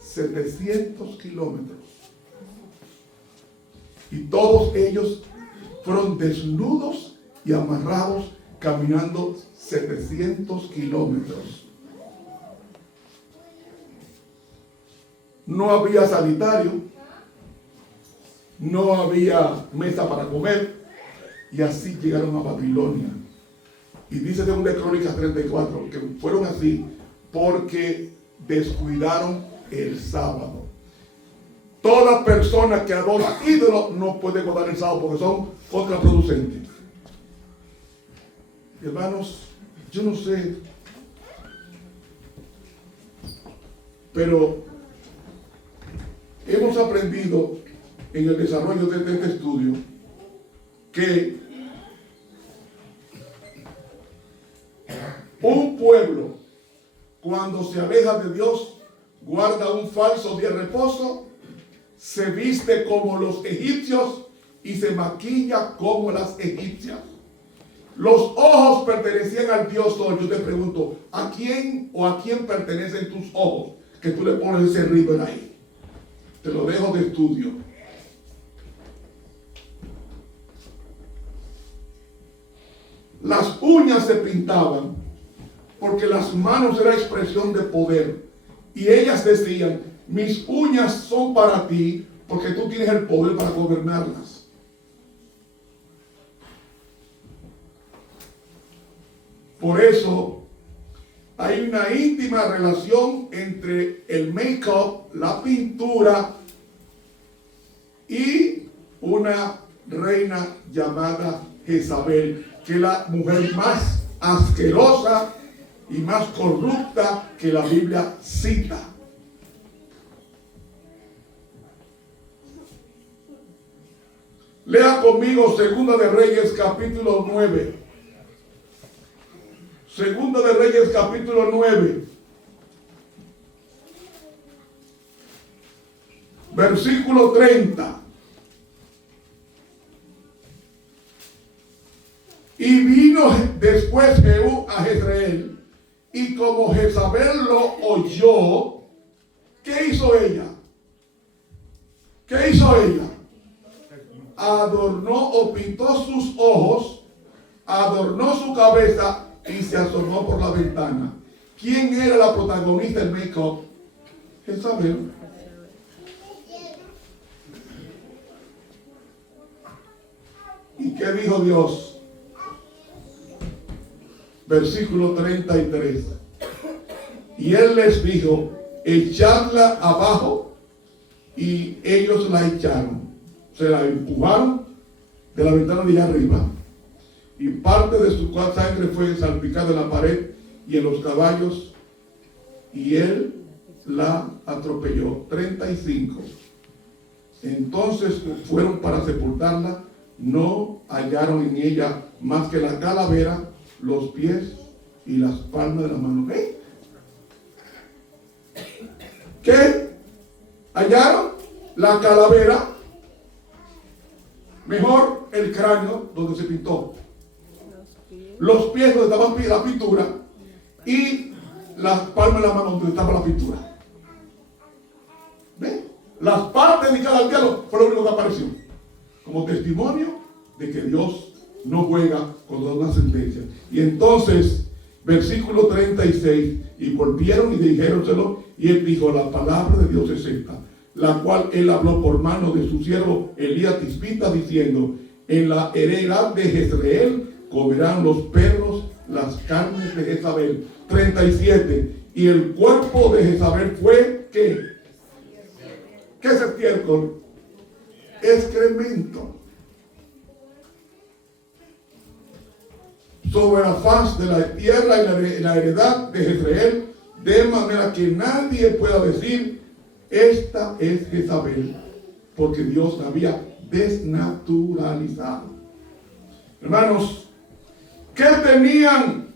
700 kilómetros. Y todos ellos fueron desnudos y amarrados caminando 700 kilómetros. No había sanitario, no había mesa para comer, y así llegaron a Babilonia. Y dice de 2 Crónicas 34 que fueron así porque descuidaron el sábado. Toda persona que adora ídolos no puede guardar el sábado porque son contraproducentes. Hermanos, yo no sé, pero hemos aprendido en el desarrollo de este estudio que un pueblo, cuando se aleja de Dios, guarda un falso día de reposo, se viste como los egipcios y se maquilla como las egipcias. Los ojos pertenecían al Dios Sol. Yo te pregunto, ¿a quién o a quién pertenecen tus ojos? Que tú le pones ese ribbon ahí. Te lo dejo de estudio. Las uñas se pintaban porque las manos eran expresión de poder. Y ellas decían, mis uñas son para ti porque tú tienes el poder para gobernarlas. Por eso hay una íntima relación entre el make-up, la pintura y una reina llamada Jezabel, que es la mujer más asquerosa y más corrupta que la Biblia cita. Lea conmigo Segunda de Reyes capítulo 9. Segunda de Reyes capítulo 9. Versículo 30. Y vino después Jehú a Jezreel, y como Jezabel lo oyó, ¿qué hizo ella? ¿Qué hizo ella? Adornó o pintó sus ojos, adornó su cabeza y se asomó por la ventana. ¿Quién era la protagonista del make-up? Jezabel. ¿Y qué dijo Dios? Versículo 33. Y él les dijo, echadla abajo, y ellos la echaron. Se la empujaron de la ventana de allá arriba, y parte de su sangre fue salpicada en la pared y en los caballos, y él la atropelló. 35. Entonces fueron para sepultarla, no hallaron en ella más que la calavera, los pies y las palmas de la mano. ¿Qué? ¿Hallaron? La calavera, mejor el cráneo donde se pintó, los pies donde estaba la pintura y las palmas de la mano donde estaba la pintura. ¿Ven? Las partes de cada diálogo fue lo único que apareció como testimonio de que Dios no juega con una sentencia. Y entonces, versículo 36, y volvieron y dijéronselo, y él dijo, la palabra de Dios es esta: la cual él habló por mano de su siervo Elías Tisbita, diciendo: en la heredad de Jezreel comerán los perros las carnes de Jezabel. 37. Y el cuerpo de Jezabel fue, ¿qué? ¿Qué es estiércol? Excremento. Sobre la faz de la tierra y la heredad de Jezreel, de manera que nadie pueda decir: esta es Jezabel, porque Dios la había desnaturalizado. Hermanos, ¿qué tenían?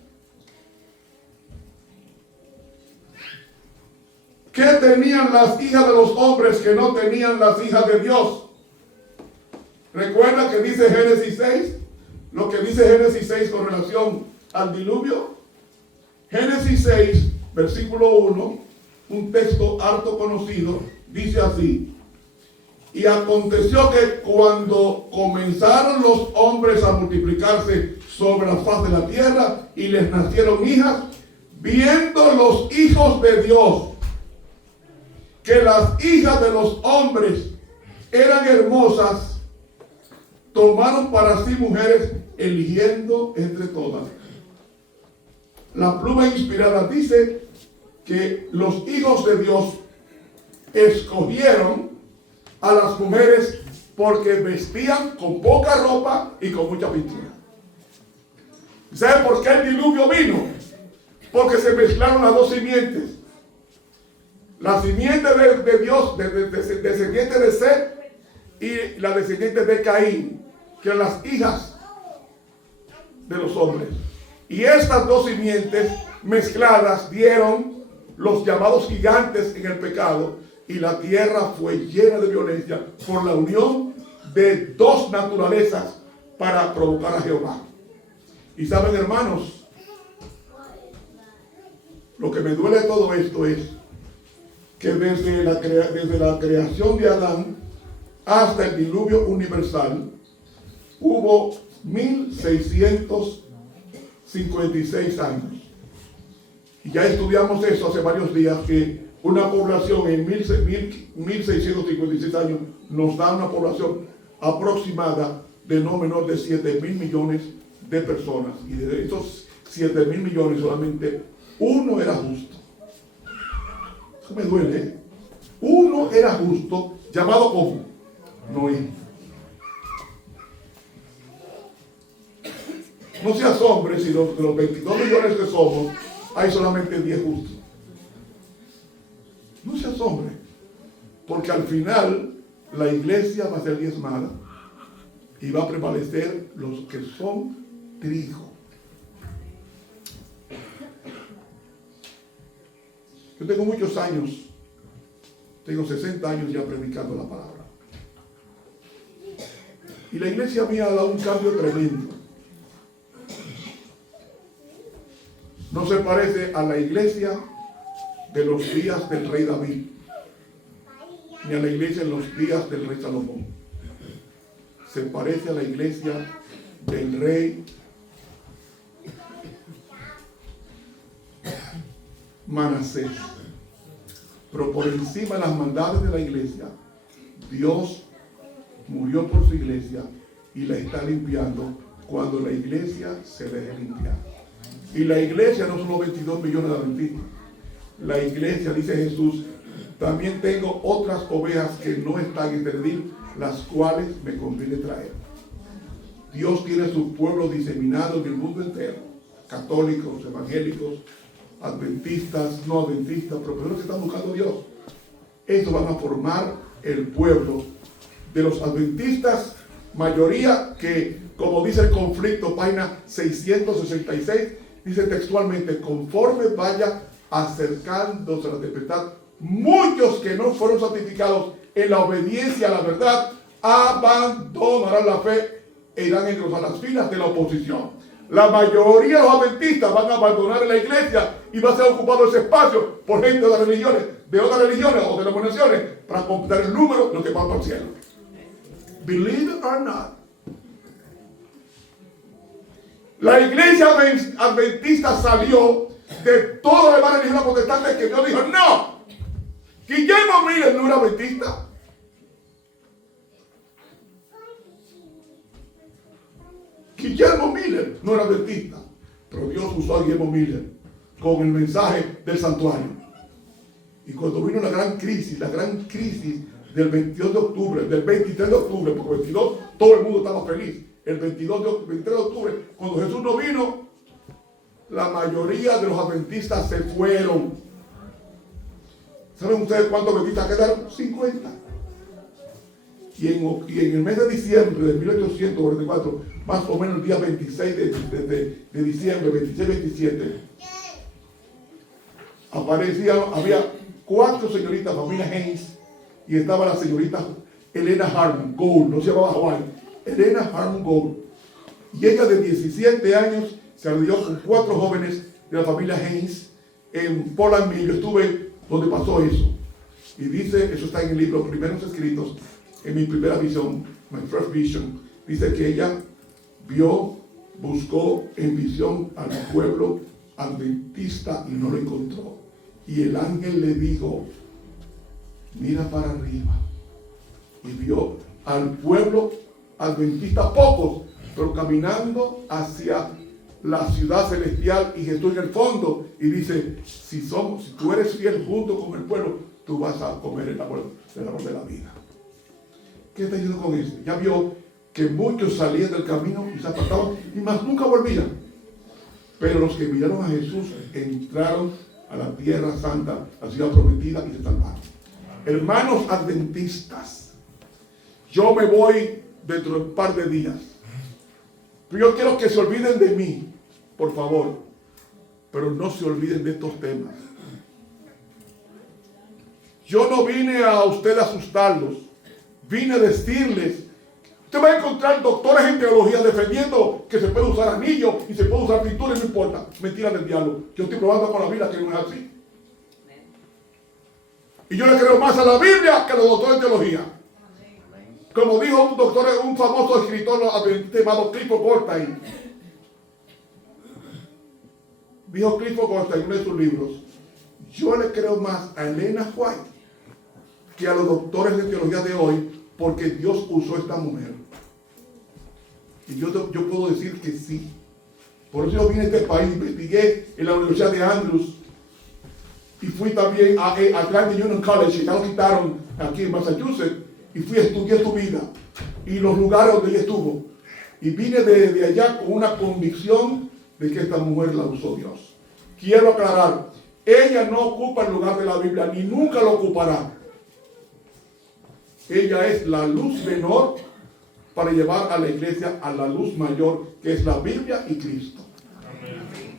¿Qué tenían las hijas de los hombres que no tenían las hijas de Dios? ¿Recuerda que dice Génesis 6? Lo que dice Génesis 6 con relación al diluvio. Génesis 6, versículo 1, un texto harto conocido, dice así: y aconteció que cuando comenzaron los hombres a multiplicarse sobre la faz de la tierra y les nacieron hijas, viendo los hijos de Dios que las hijas de los hombres eran hermosas, tomaron para sí mujeres, eligiendo entre todas. La pluma inspirada dice que los hijos de Dios escogieron a las mujeres porque vestían con poca ropa y con mucha pintura. ¿Saben por qué el diluvio vino? Porque se mezclaron las dos simientes. La simiente de Dios, descendiente de Set, y la descendiente de Caín, que eran las hijas de los hombres. Y estas dos simientes mezcladas dieron los llamados gigantes en el pecado, y la tierra fue llena de violencia por la unión de dos naturalezas para provocar a Jehová. Y saben, hermanos, lo que me duele de todo esto es que desde la creación de Adán hasta el diluvio universal hubo 1656 años. Y ya estudiamos eso hace varios días, que una población en 1656 años nos da una población aproximada de no menor de 7.000 millones de personas. Y de estos 7.000 millones solamente uno era justo. Eso me duele, ¿eh? Uno era justo, llamado como Noé. No se asombre si de los 22 millones que somos, hay solamente 10 justos. No se asombre, porque al final la iglesia va a ser diezmada y va a prevalecer los que son trigo. Yo tengo muchos años, tengo 60 años ya predicando la palabra. Y la iglesia mía ha dado un cambio tremendo. No se parece a la iglesia de los días del rey David, ni a la iglesia en los días del rey Salomón. Se parece a la iglesia del rey Manasés. Pero por encima de las maldades de la iglesia, Dios murió por su iglesia y la está limpiando cuando la iglesia se deje limpiar. Y la iglesia no son los 22 millones de adventistas. La iglesia, dice Jesús, también tengo otras ovejas que no están en redil, las cuales me conviene traer. Dios tiene su pueblo diseminado en el mundo entero. Católicos, evangélicos, adventistas, no adventistas, pero personas que están buscando a Dios. Estos van a formar el pueblo de los adventistas, mayoría que, como dice el conflicto, página 666, dice textualmente: conforme vaya acercándose a la tempestad, muchos que no fueron santificados en la obediencia a la verdad abandonarán la fe e irán a las filas de la oposición. La mayoría de los adventistas van a abandonar la iglesia y va a ser ocupado ese espacio por gente de las religiones, de otras religiones o denominaciones, para completar el número de los que van para el cielo. Believe it or not. La iglesia adventista salió de todas las demás religiones protestantes, que Dios dijo: no, Guillermo Miller no era adventista. Guillermo Miller no era adventista, pero Dios usó a Guillermo Miller con el mensaje del santuario. Y cuando vino la gran crisis del 22 de octubre, del 23 de octubre, porque el 22 todo el mundo estaba feliz. El 23 de octubre, cuando Jesús no vino, la mayoría de los adventistas se fueron. ¿Saben ustedes cuántos adventistas quedaron? 50. Y en el mes de diciembre de 1844, más o menos el día 26 de diciembre, 26-27, había 4 señoritas, familia Haynes, y estaba la señorita Elena Harmon Gould, no se llamaba Hawaii, Elena Harmon Gould. Y ella de 17 años se aldeó con 4 jóvenes de la familia Haynes en Portland, Maine. Yo estuve donde pasó eso. Y dice, eso está en el libro Primeros Escritos, en mi primera visión, my first vision, dice que ella buscó en visión al pueblo adventista y no lo encontró. Y el ángel le dijo, mira para arriba. Y vio al pueblo adventista, pocos, pero caminando hacia la ciudad celestial y Jesús en el fondo. Y dice, si tú eres fiel junto con el pueblo, tú vas a comer el árbol de la vida. ¿Qué está diciendo con eso? Ya vio que muchos salían del camino y se apartaban y más nunca volvían. Pero los que miraron a Jesús entraron a la tierra santa, la ciudad prometida, y se salvaron. Hermanos adventistas, yo me voy dentro de un par de días. Pero yo quiero que se olviden de mí, por favor. Pero no se olviden de estos temas. Yo no vine a ustedes a asustarlos. Vine a decirles, usted va a encontrar doctores en teología defendiendo que se puede usar anillo y se puede usar pintura y no importa. Mentira del diablo. Yo estoy probando con la Biblia que no es así. Y yo le creo más a la Biblia que a los doctores de teología. Como dijo un doctor, un famoso escritor llamado Clifford Goldstein. Dijo Clifford Goldstein en uno de sus libros, yo le creo más a Elena White que a los doctores de teología de hoy, porque Dios usó a esta mujer. Y yo puedo decir que sí. Por eso yo vine a este país, investigué en la Universidad de Andrews y fui también a Atlantic Union College, ya lo quitaron aquí en Massachusetts, y fui a estudiar su vida y los lugares donde ella estuvo. Y vine de allá con una convicción de que esta mujer la usó Dios. Quiero aclarar, ella no ocupa el lugar de la Biblia, ni nunca lo ocupará. Ella es la luz menor para llevar a la iglesia a la luz mayor, que es la Biblia y Cristo. Amén.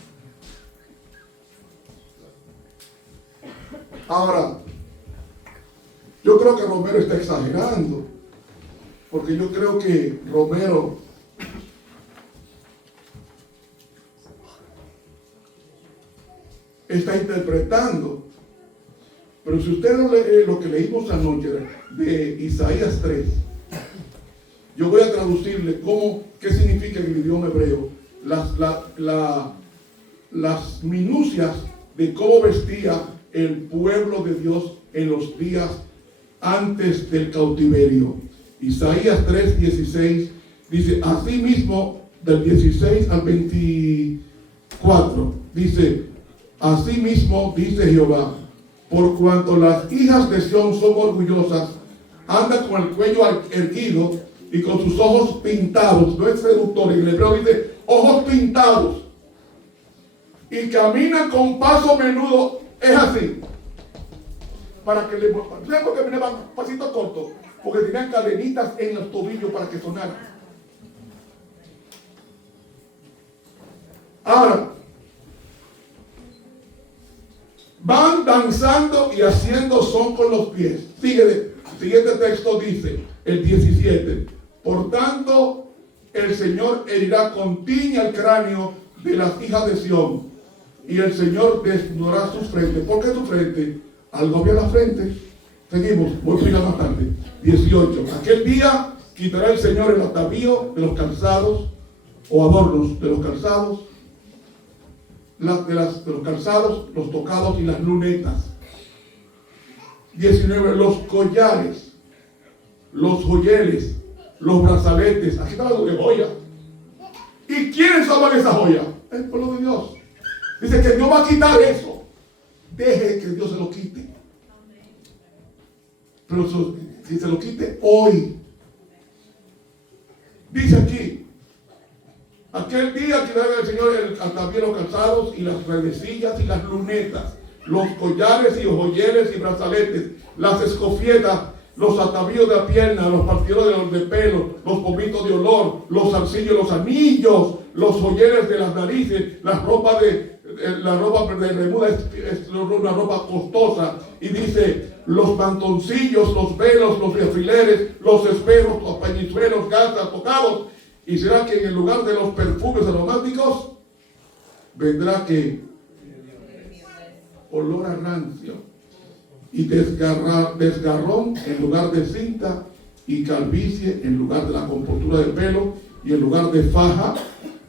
Ahora, yo creo que Romero está exagerando, porque yo creo que Romero está interpretando. Pero si usted no lee lo que leímos anoche de Isaías 3, yo voy a traducirle qué significa en el idioma hebreo las minucias de cómo vestía el pueblo de Dios en los días antes del cautiverio. Isaías 3:16 dice, así mismo del 16 al 24, dice, así mismo dice Jehová, por cuanto las hijas de Sión son orgullosas, andan con el cuello erguido y con sus ojos pintados, no es seductor, en el hebreo dice ojos pintados, y caminan con paso menudo, es así, para que le ¿saben por qué venían pasitos cortos? Porque tenían cadenitas en los tobillos para que sonaran. Ahora, van danzando y haciendo son con los pies. El siguiente texto dice, el 17, por tanto, el Señor herirá con tiña el cráneo de las hijas de Sión, y el Señor desnudará su frente. ¿Por qué su frente? Algo vio la frente. Seguimos, voy a explicar más tarde. 18. Aquel día quitará el Señor el atavío de los calzados, o adornos de los calzados, de los calzados, los tocados y las lunetas. 19, los collares, los joyeles, los brazaletes. Aquí está hablando de joya. ¿Y quiénes aman esa joya? El pueblo de Dios. Dice que Dios va a quitar eso. Deje que Dios se lo quite. Pero si se lo quite hoy. Dice aquí, aquel día que haga el Señor también los calzados y las redecillas y las lunetas, los collares y joyeles y brazaletes, las escofietas, los atavíos de la pierna, los partidores de pelo, los pomitos de olor, los zarcillos, los anillos, los joyeles de las narices, la ropa de bermuda es una ropa costosa. Y dice, los mantoncillos, los velos, los alfileres, los espejos, los pañizuelos, gasas, tocados. Y será que en el lugar de los perfumes aromáticos vendrá que olor a rancio y desgarrón en lugar de cinta, y calvicie en lugar de la compostura del pelo, y en lugar de faja,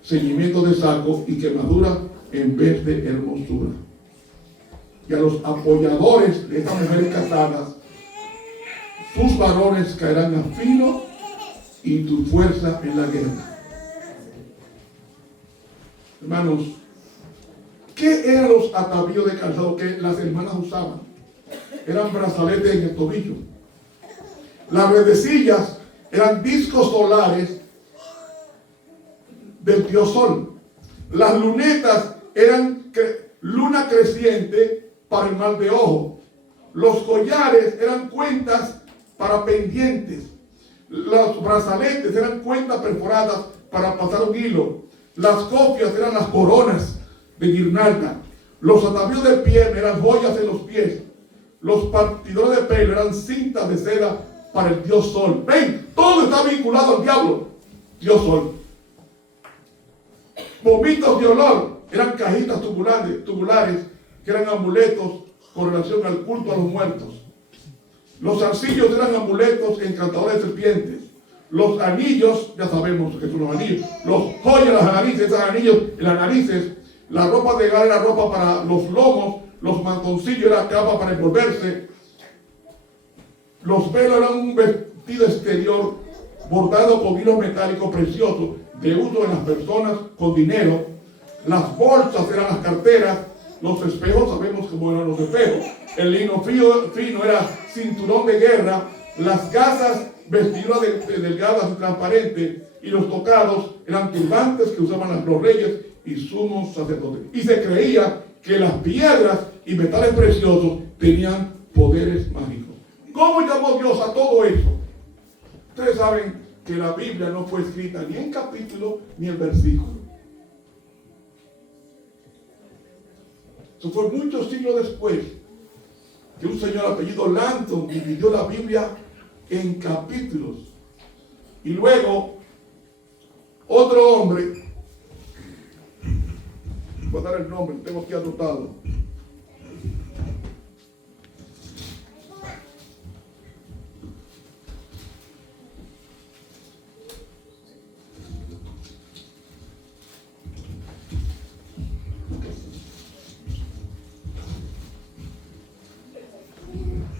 ceñimiento de saco, y quemadura en vez de hermosura. Y a los apoyadores de estas mujeres casadas, tus varones caerán a filo y tu fuerza en la guerra. Hermanos, ¿qué eran los atavíos de calzado que las hermanas usaban? Eran brazaletes en el tobillo. Las redecillas eran discos solares del dios Sol. Las lunetas eran luna creciente para el mal de ojo. Los collares eran cuentas para pendientes. Los brazaletes eran cuentas perforadas para pasar un hilo. Las cofias eran las coronas de guirnalda. Los atavíos de piel eran joyas en los pies. Los partidores de pelo eran cintas de seda para el dios Sol. Ven, todo está vinculado al diablo. Dios Sol. Pomitos de olor eran cajitas tubulares que eran amuletos con relación al culto a los muertos. Los zarcillos eran amuletos encantadores de serpientes. Los anillos, ya sabemos que son los anillos. Los joyas, las narices, esos anillos en las narices. La ropa de gala era ropa para los lomos. Los mantoncillos eran capa para envolverse. Los velos eran un vestido exterior bordado con hilo metálico precioso de uso en las personas con dinero. Las bolsas eran las carteras. Los espejos, sabemos cómo eran los espejos. El lino fino era cinturón de guerra. Las gasas, vestiduras delgadas y transparentes. Y los tocados eran turbantes que usaban los reyes y sumos sacerdotes. Y se creía que las piedras y metales preciosos tenían poderes mágicos. ¿Cómo llamó Dios a todo eso? Ustedes saben que la Biblia no fue escrita ni en capítulo ni en versículo. Eso fue muchos siglos después que un señor apellido Langton dividió la Biblia en capítulos. Y luego otro hombre, voy a dar el nombre, tengo aquí anotado.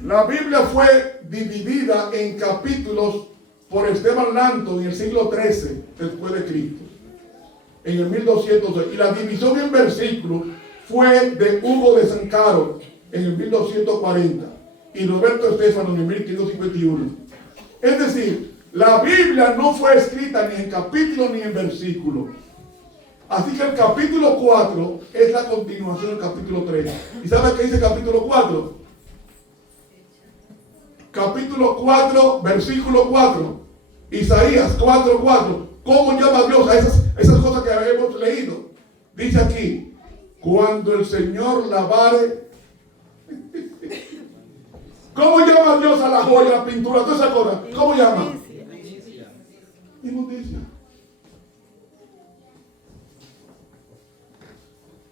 La Biblia fue dividida en capítulos por Esteban Langton en el siglo XIII después de Cristo, en el 1200, y la división en versículos fue de Hugo de San Caro en el 1240 y Roberto Estefano en el 1551. Es decir, la Biblia no fue escrita ni en capítulo ni en versículo. Así que el capítulo 4 es la continuación del capítulo 3. ¿Y sabe qué dice el capítulo 4? Capítulo 4, versículo 4. Isaías 4:4. ¿Cómo llama Dios a esas cosas que hemos leído? Dice aquí, cuando el Señor lavare. ¿Cómo llama Dios a la joya, a la pintura, a todas esas cosas? ¿Cómo llama? Inmundicia.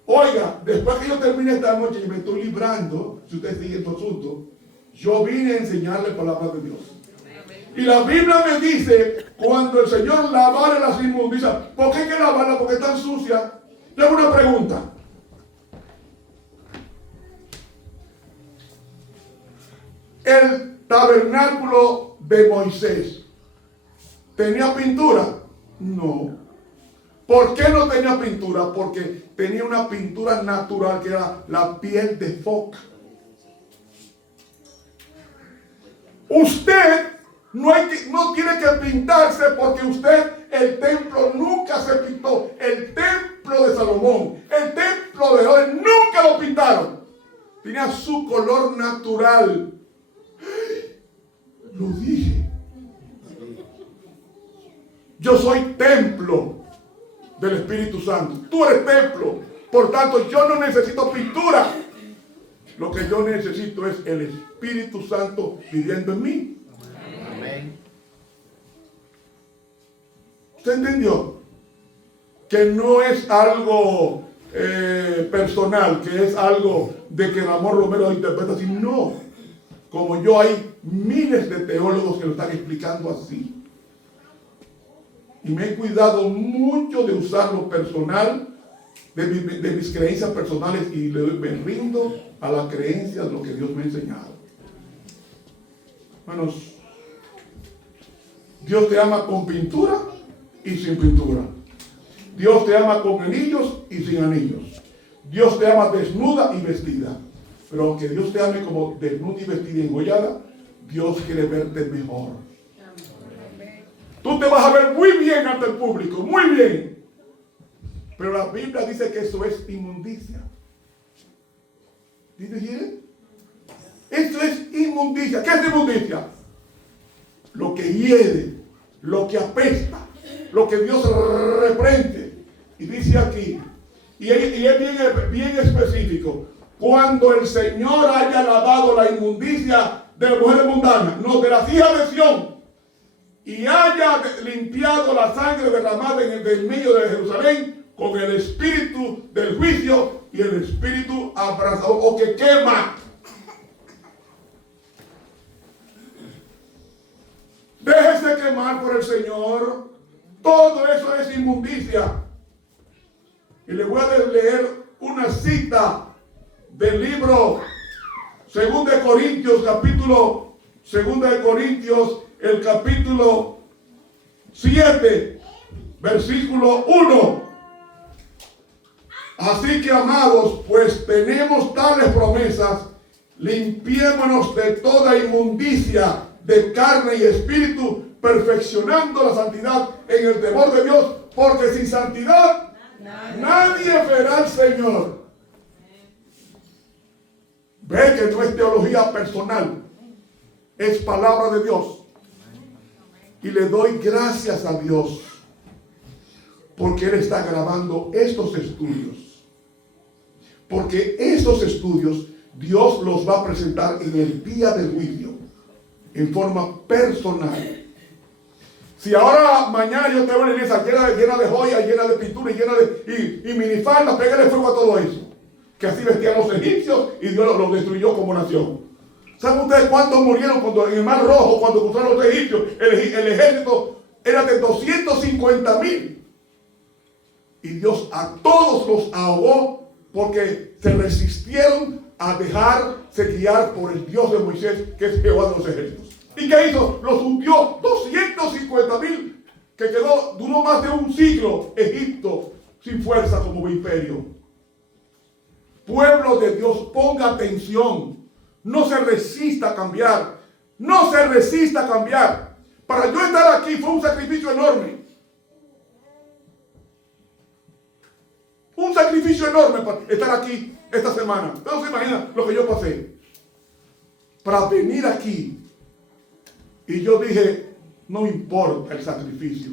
Oiga, después que yo termine esta noche y me estoy librando, si usted sigue estos asuntos, yo vine a enseñarle palabra de Dios. Y la Biblia me dice, cuando el Señor lavare las inmundicias, ¿por qué hay que lavarlas? Porque están sucias. Yo hago una pregunta. El tabernáculo de Moisés, ¿tenía pintura? No. ¿Por qué no tenía pintura? Porque tenía una pintura natural que era la piel de foca. Usted no tiene que pintarse porque el templo nunca se pintó. El templo de Salomón, el templo de David, nunca lo pintaron. Tenía su color natural. Lo dije. Yo soy templo del Espíritu Santo. Tú eres templo. Por tanto, yo no necesito pintura. Lo que yo necesito es el Espíritu Santo viviendo en mí. Amén. ¿Usted entendió? Que no es algo personal, que es algo de que Ramón Romero interpreta así. No. Como yo, hay miles de teólogos que lo están explicando así. Y me he cuidado mucho de usar lo personal, de mis creencias personales, y me rindo a la creencia de lo que Dios me ha enseñado. Hermanos, Dios te ama con pintura y sin pintura. Dios te ama con anillos y sin anillos. Dios te ama desnuda y vestida. Pero aunque Dios te ame como desnuda y vestida y engollada, Dios quiere verte mejor. Tú te vas a ver muy bien ante el público, muy bien. Pero la Biblia dice que eso es inmundicia. ¿Did you hear it? Esto es inmundicia. ¿Qué es inmundicia? Lo que hiede, lo que apesta, lo que Dios reprende. Y dice aquí, y es bien específico, cuando el Señor haya lavado la inmundicia de las mujeres mundanas, no, de las hijas de Sión, y haya limpiado la sangre derramada en el medio de Jerusalén con el espíritu del juicio y el espíritu abrasador o que quema. Déjese quemar por el Señor. Todo eso es inmundicia. Y le voy a leer una cita del libro 2 de Corintios, capítulo 2 de Corintios, el capítulo 7, versículo 1. Así que, amados, pues tenemos tales promesas, limpiémonos de toda inmundicia de carne y espíritu, perfeccionando la santidad en el temor de Dios, porque sin santidad nadie verá al Señor. Ve que no es teología personal, es palabra de Dios. Y le doy gracias a Dios porque Él está grabando estos estudios. Porque estos estudios Dios los va a presentar en el día del juicio en forma personal. Si ahora mañana yo te veo en la iglesia llena de joyas, llena de pintura y minifaldas, pégale fuego a todo eso. Que así vestían los egipcios y Dios los destruyó como nación. ¿Saben ustedes cuántos murieron cuando en el Mar Rojo, cuando cruzaron los egipcios? El ejército era de 250,000. Y Dios a todos los ahogó porque se resistieron a dejarse guiar por el Dios de Moisés, que es Jehová de los ejércitos. ¿Y qué hizo? Los hundió. 250,000, que duró más de un siglo Egipto sin fuerza como imperio. Pueblo de Dios, ponga atención. No se resista a cambiar. No se resista a cambiar. Para yo estar aquí fue un sacrificio enorme. Un sacrificio enorme para estar aquí esta semana. No se imagina lo que yo pasé para venir aquí. Y yo dije, no importa el sacrificio.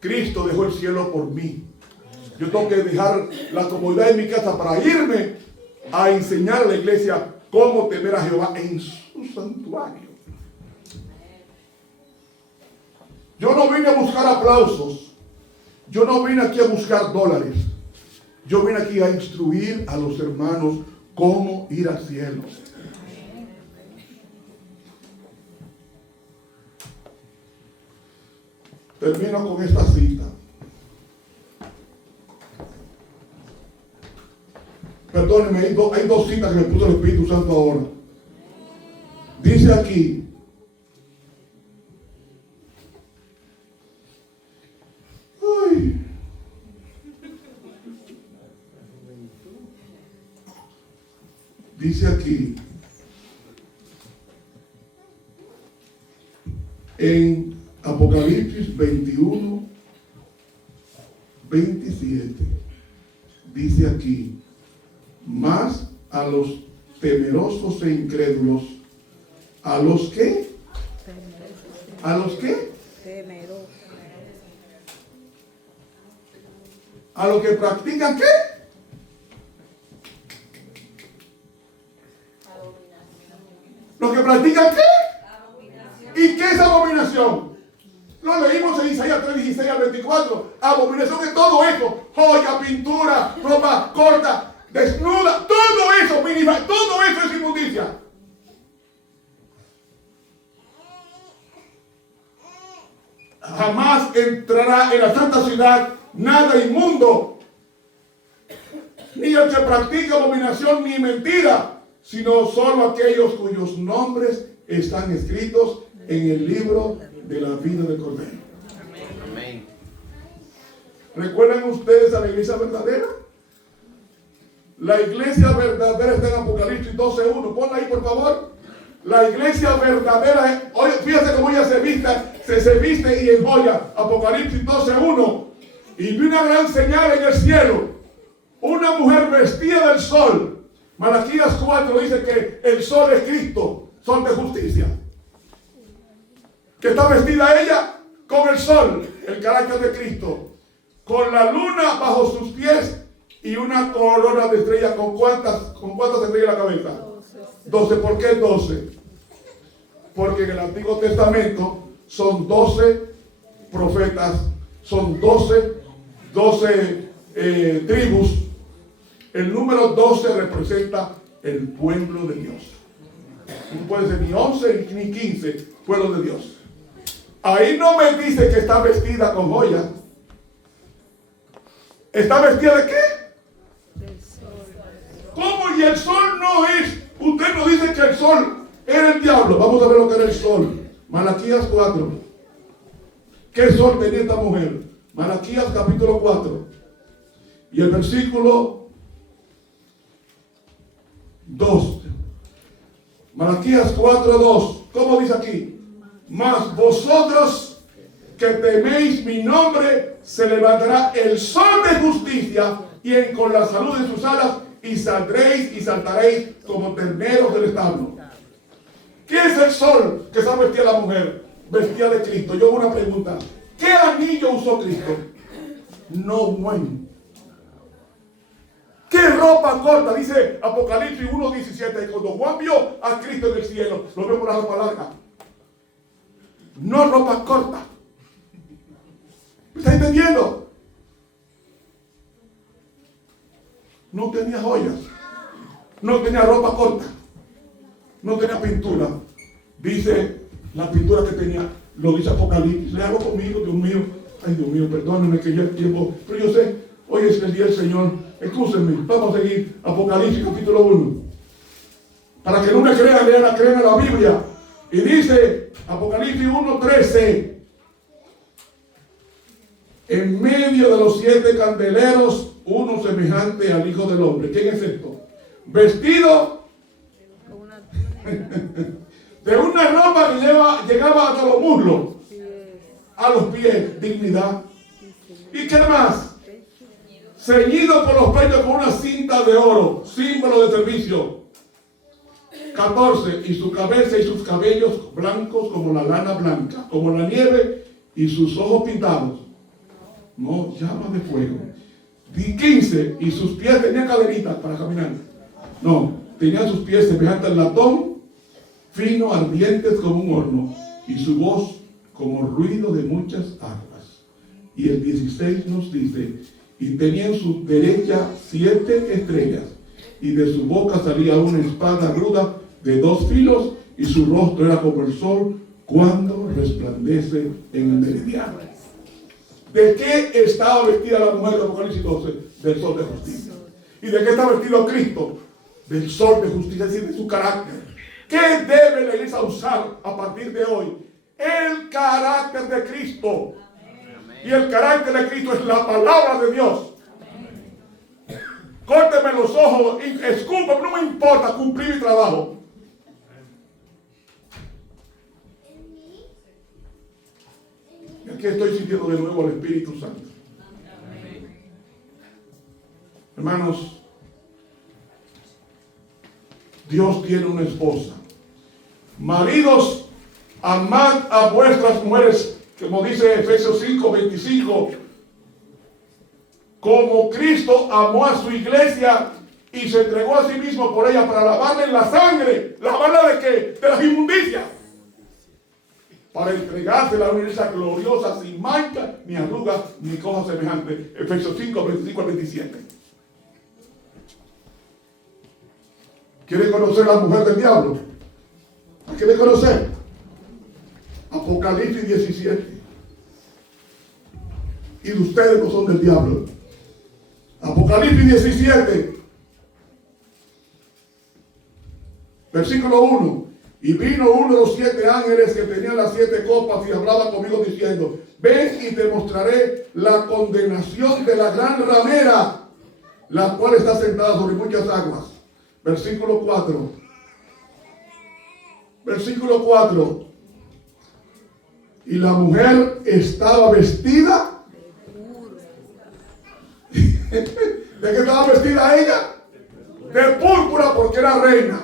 Cristo dejó el cielo por mí. Yo tengo que dejar la comodidad de mi casa para irme a enseñar a la iglesia cómo temer a Jehová en su santuario. Yo no vine a buscar aplausos. Yo no vine aquí a buscar dólares. Yo vine aquí a instruir a los hermanos cómo ir al cielo. Termino con esta cita. Perdónenme, hay dos citas que me puso el Espíritu Santo ahora. Dice Dice aquí, ay, dice aquí, en Apocalipsis 21, 27, dice aquí, más a los temerosos e incrédulos, ¿a los qué? ¿A los qué? Temerosos. ¿A los que practican qué? ¿Los que practican qué? ¿Y qué es abominación? Lo leímos en Isaías 3:16 al 24. Abominación es todo eso: joya, pintura, ropa corta, desnuda, todo eso, minimal, todo eso es inmundicia. Jamás entrará en la santa ciudad nada inmundo, ni el que practica abominación ni mentira, sino solo aquellos cuyos nombres están escritos en el libro de la vida del Cordero. Amén. ¿Recuerdan ustedes a la iglesia verdadera? La iglesia verdadera está en Apocalipsis 12:1. Ponla ahí, por favor. La iglesia verdadera, oye, fíjate cómo ella se viste y en joya. Apocalipsis 12:1. Y vi una gran señal en el cielo, una mujer vestida del sol. Malaquías 4 dice que el sol es Cristo, sol de justicia. Que está vestida ella con el sol, el carácter de Cristo, con la luna bajo sus pies y una corona de estrellas. ¿Con cuántas estrellas en la cabeza? 12. ¿Por qué 12? Porque en el Antiguo Testamento son 12 profetas, son 12 tribus. El número 12 representa el pueblo de Dios. No puede ser ni 11 ni 15, pueblo de Dios. Ahí no me dice que está vestida con joyas. ¿Está vestida de qué? ¿Cómo? Y el sol no es. Usted no dice que el sol era el diablo. Vamos a ver lo que era el sol. Malaquías 4. ¿Qué sol tenía esta mujer? Malaquías capítulo 4. Y el versículo 2. Malaquías 4:2. ¿Cómo dice aquí? Mas vosotros que teméis mi nombre, se levantará el sol de justicia y con la salud de sus alas, y saldréis y saltaréis como terneros del establo. ¿Qué es el sol que está vestida la mujer? Vestida de Cristo. Yo hago una pregunta. ¿Qué anillo usó Cristo? No buen. ¿Qué ropa corta? Dice Apocalipsis 1:17. Cuando Juan vio a Cristo en el cielo, lo vio con la ropa larga. No ropa corta. ¿Me está entendiendo? No tenía joyas. No tenía ropa corta. No tenía pintura. Dice la pintura que tenía. Lo dice Apocalipsis. Léalo conmigo, Dios mío. Ay, Dios mío, perdónenme que ya el tiempo. Pero yo sé, hoy es el día del Señor. Excúsenme. Vamos a seguir. Apocalipsis capítulo 1. Para que no me crean, crean a la Biblia. Y dice Apocalipsis 1:13. En medio de los 7 candeleros, uno semejante al Hijo del Hombre. ¿Quién es esto? Vestido de una ropa que llegaba hasta los muslos, a los pies, dignidad. ¿Y qué más? Ceñido por los pechos con una cinta de oro, símbolo de servicio. 14. Y su cabeza y sus cabellos blancos como la lana blanca, como la nieve, y sus ojos pintados. No, llama de fuego. 15. Y sus pies tenían cadenitas para caminar. No, tenían sus pies semejantes al latón, fino, ardientes como un horno, y su voz como ruido de muchas aguas. Y el 16 nos dice: y tenía en su derecha 7 estrellas, y de su boca salía una espada ruda de 2 filos, y su rostro era como el sol cuando resplandece en el meridiano. ¿De qué estaba vestida la mujer de Apocalipsis 12? Del sol de justicia. ¿Y de qué está vestido Cristo? Del sol de justicia, es decir, de su carácter. ¿Qué debe la iglesia usar a partir de hoy? El carácter de Cristo. Y el carácter de Cristo es la palabra de Dios. Córteme los ojos, escúpame, no me importa cumplir mi trabajo. Y aquí estoy sintiendo de nuevo al Espíritu Santo. Hermanos, Dios tiene una esposa. Maridos, amad a vuestras mujeres, como dice Efesios 5:25, como Cristo amó a su iglesia y se entregó a sí mismo por ella para lavarle en la sangre. ¿Lavarla de qué? De las inmundicias. Para entregársela a una iglesia gloriosa, sin mancha, ni arrugas, ni cosa semejante. Efesios 5:25-27. ¿Quiere conocer a la mujer del diablo? ¿La quiere conocer? Apocalipsis 17. Y ustedes no son del diablo. Apocalipsis 17. Versículo 1. Y vino uno de los 7 ángeles que tenían las 7 copas y hablaba conmigo diciendo: ven y te mostraré la condenación de la gran ramera, la cual está sentada sobre muchas aguas. Versículo 4. Versículo 4. Y la mujer estaba vestida. ¿De qué estaba vestida ella? De púrpura, porque era reina.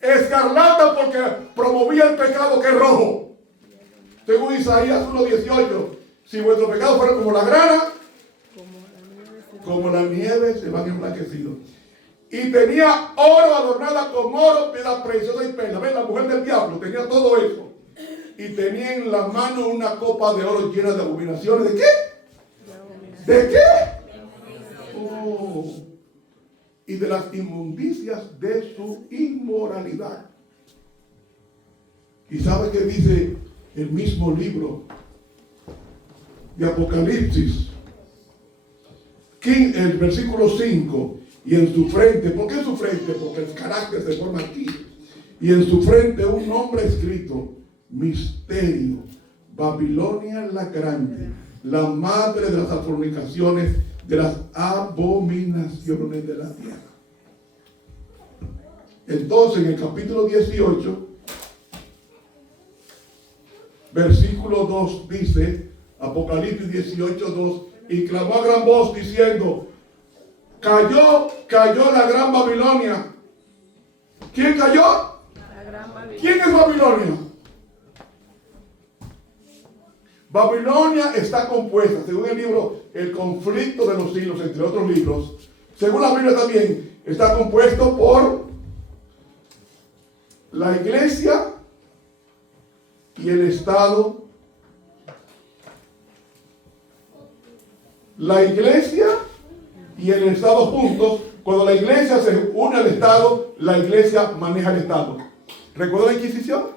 Escarlata, porque promovía el pecado, que es rojo. Según Isaías 1:18, si vuestros pecados fueran como la grana, como la nieve, se van emblanquecidos. Y tenía oro adornada con oro, piedra preciosa y perla. ¿Ven? La mujer del diablo tenía todo eso. Y tenía en la mano una copa de oro llena de abominaciones. ¿De qué? ¿De qué? Oh. Y de las inmundicias de su inmoralidad. ¿Y sabe qué dice el mismo libro de Apocalipsis? El versículo 5. Y en su frente, ¿por qué en su frente? Porque el carácter se forma aquí. Y en su frente un nombre escrito: Misterio, Babilonia la grande, la madre de las fornicaciones, de las abominaciones de la tierra. Entonces, en el capítulo 18, versículo 2 dice, Apocalipsis 18:2, y clamó a gran voz diciendo: Cayó la gran Babilonia. ¿Quién cayó? La gran Babilonia. ¿Quién es Babilonia? Babilonia está compuesta, según el libro El conflicto de los siglos, entre otros libros, según la Biblia también, está compuesto por la iglesia y el Estado. La iglesia y el Estado juntos. Cuando la iglesia se une al Estado, la iglesia maneja el Estado. ¿Recuerda la Inquisición?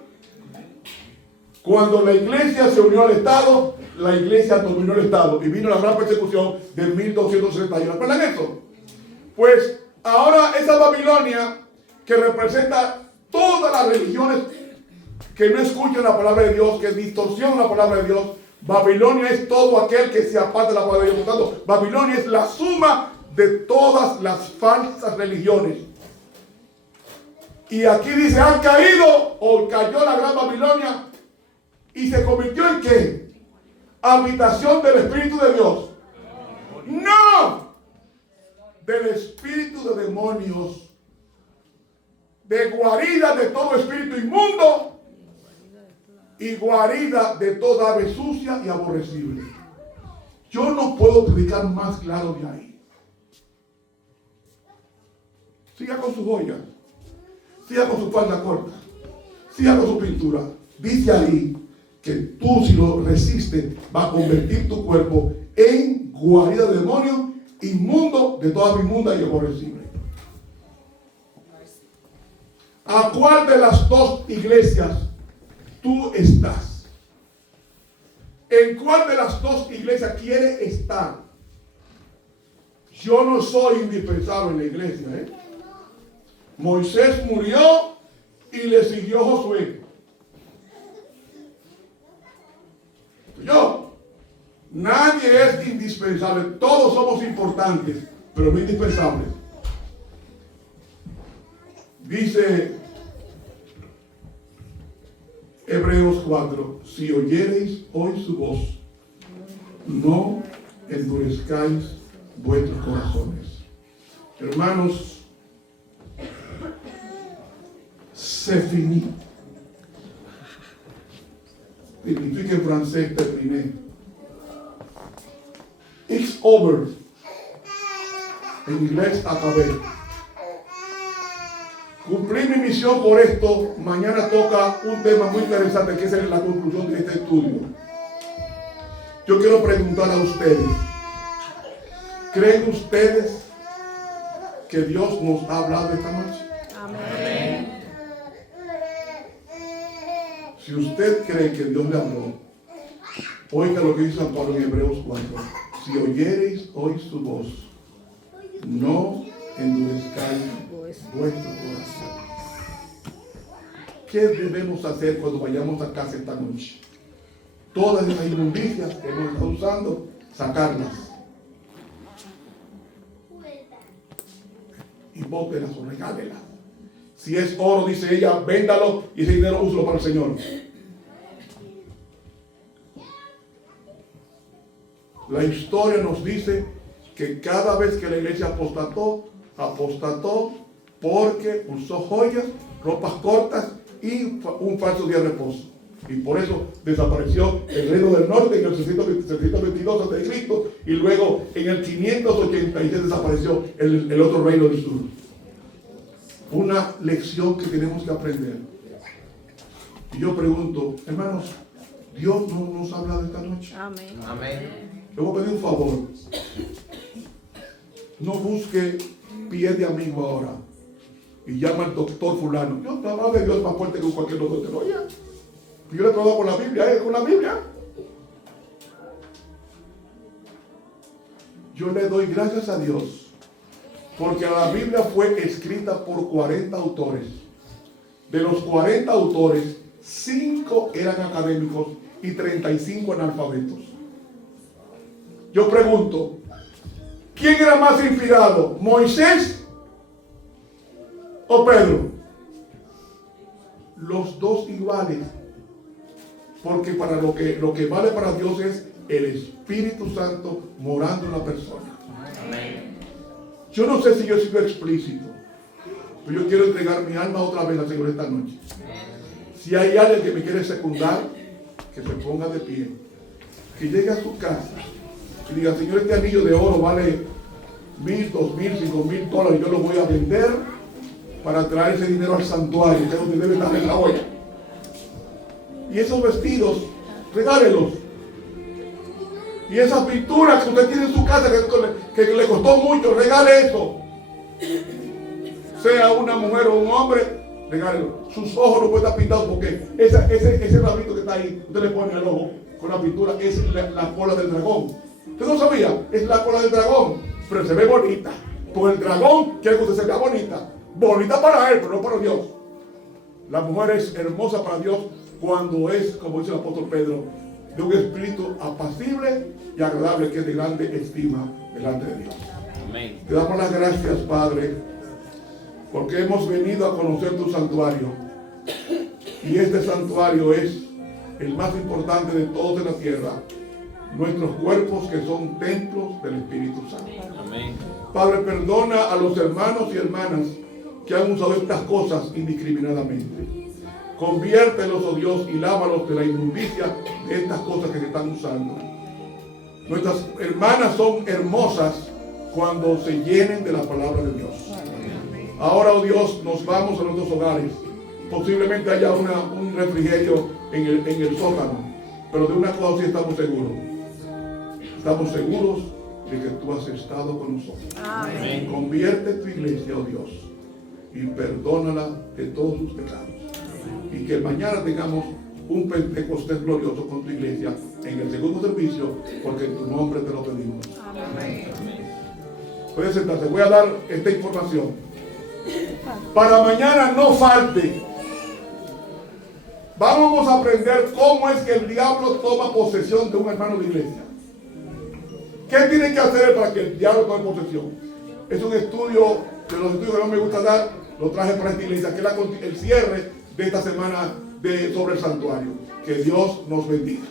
Cuando la iglesia se unió al Estado, la iglesia dominó el Estado y vino la gran persecución de 1261. ¿Recuerdan eso? Pues ahora esa Babilonia, que representa todas las religiones que no escuchan la palabra de Dios, que distorsionan la palabra de Dios, Babilonia es todo aquel que se aparta de la palabra de Dios. Por tanto, Babilonia es la suma de todas las falsas religiones. Y aquí dice: han caído, o cayó la gran Babilonia, y se convirtió en ¿qué? Habitación del Espíritu de Dios. No, del espíritu de demonios, de guarida de todo espíritu inmundo y guarida de toda ave sucia y aborrecible. Yo no puedo predicar más claro de ahí. Siga con su joya, siga con su falda corta, siga con su pintura. Dice ahí que tú, si lo resistes, va a convertir tu cuerpo en guarida de demonios, inmundo, de toda ave inmunda y aborrecible. ¿A cuál de las dos iglesias tú estás? ¿En cuál de las dos iglesias quieres estar? Yo no soy indispensable en la iglesia, Moisés murió Y le siguió Josué. Nadie es indispensable. Todos somos importantes, pero no indispensables. Dice Hebreos 4: si oyereis hoy su voz, no endurezcáis vuestros corazones. Hermanos, c'est fini. Significa en francés terminé. It's over. En inglés acabé. Cumplí mi misión por esto. Mañana toca un tema muy interesante que es la conclusión de este estudio. Yo quiero preguntar a ustedes: ¿creen ustedes que Dios nos ha hablado esta noche? Amén. Si usted cree que Dios le habló, oiga lo que dice San Pablo en Hebreos 4. Si oyereis hoy su voz, no endurezcáis vuestro corazón. ¿Qué debemos hacer cuando vayamos a casa esta noche? Todas esas inmundicias que hemos estado usando, sacarlas. Y bótelas o regálelas. Si es oro, dice ella, véndalo y ese dinero úselo para el Señor. La historia nos dice que cada vez que la iglesia apostató porque usó joyas, ropas cortas y un falso día de reposo. Y por eso desapareció el reino del norte en el 622 a.C. y luego en el 586 desapareció el otro reino del sur. Una lección que tenemos que aprender. Y yo pregunto, hermanos, ¿Dios no nos ha hablado esta noche? Amén. Amén. Le voy a pedir un favor. No busque pie de amigo ahora y llama al doctor fulano. Yo trabajo de Dios más fuerte que cualquier doctor te lo oye. Yo le trabajo con la Biblia, con la Biblia. Yo le doy gracias a Dios porque la Biblia fue escrita por 40 autores. De los 40 autores, 5 eran académicos y 35 analfabetos. Yo pregunto, ¿quién era más inspirado? ¿Moisés o Pedro? Los dos iguales. Porque para lo que vale para Dios es el Espíritu Santo morando en la persona. Amén. Yo no sé si yo he sido explícito, pero yo quiero entregar mi alma otra vez al Señor esta noche. Si hay alguien que me quiere secundar, que se ponga de pie, que llegue a su casa y diga, Señor, este anillo de oro vale $1,000, $2,000, $5,000, yo lo voy a vender para traer ese dinero al santuario, que es donde debe estar en la olla. Y esos vestidos, regálelos. Y esas pinturas que usted tiene en su casa, que le costó mucho, regale eso. Sea una mujer o un hombre, regálelo. Sus ojos no pueden estar pintados porque ese rabito que está ahí, usted le pone al ojo con la pintura, es la cola del dragón. ¿Usted no sabía? Es la cola del dragón, pero se ve bonita. Porque el dragón quiere que usted se vea bonita. Bonita para él, pero no para Dios. La mujer es hermosa para Dios cuando es, como dice el apóstol Pedro, de un espíritu apacible y agradable, que es de grande estima delante de Dios. Amén. Te damos las gracias, Padre, porque hemos venido a conocer tu santuario. Y este santuario es el más importante de todos en la tierra. Nuestros cuerpos, que son templos del Espíritu Santo. Amén. Padre, perdona a los hermanos y hermanas que han usado estas cosas indiscriminadamente. Conviértelos, oh Dios, y lávalos de la inmundicia de estas cosas que se están usando. Nuestras hermanas son hermosas cuando se llenen de la palabra de Dios. Ahora, oh Dios, nos vamos a nuestros hogares. Posiblemente haya un refrigerio en el sótano, pero de una cosa sí estamos seguros. Estamos seguros de que tú has estado con nosotros. Amén. Convierte tu iglesia, oh Dios, y perdónala de todos sus pecados. Y que mañana tengamos un Pentecostés glorioso con tu iglesia en el segundo servicio, porque en tu nombre te lo pedimos. Amén. Pueden sentarse. Voy a dar esta información. Para mañana no falte Vamos a aprender cómo es que el diablo toma posesión de un hermano de iglesia. ¿Qué tiene que hacer para que el diablo tome posesión? Es un estudio, de los estudios que no me gusta dar, lo traje para esta iglesia, que es el cierre de esta semana sobre el santuario. Que Dios nos bendiga.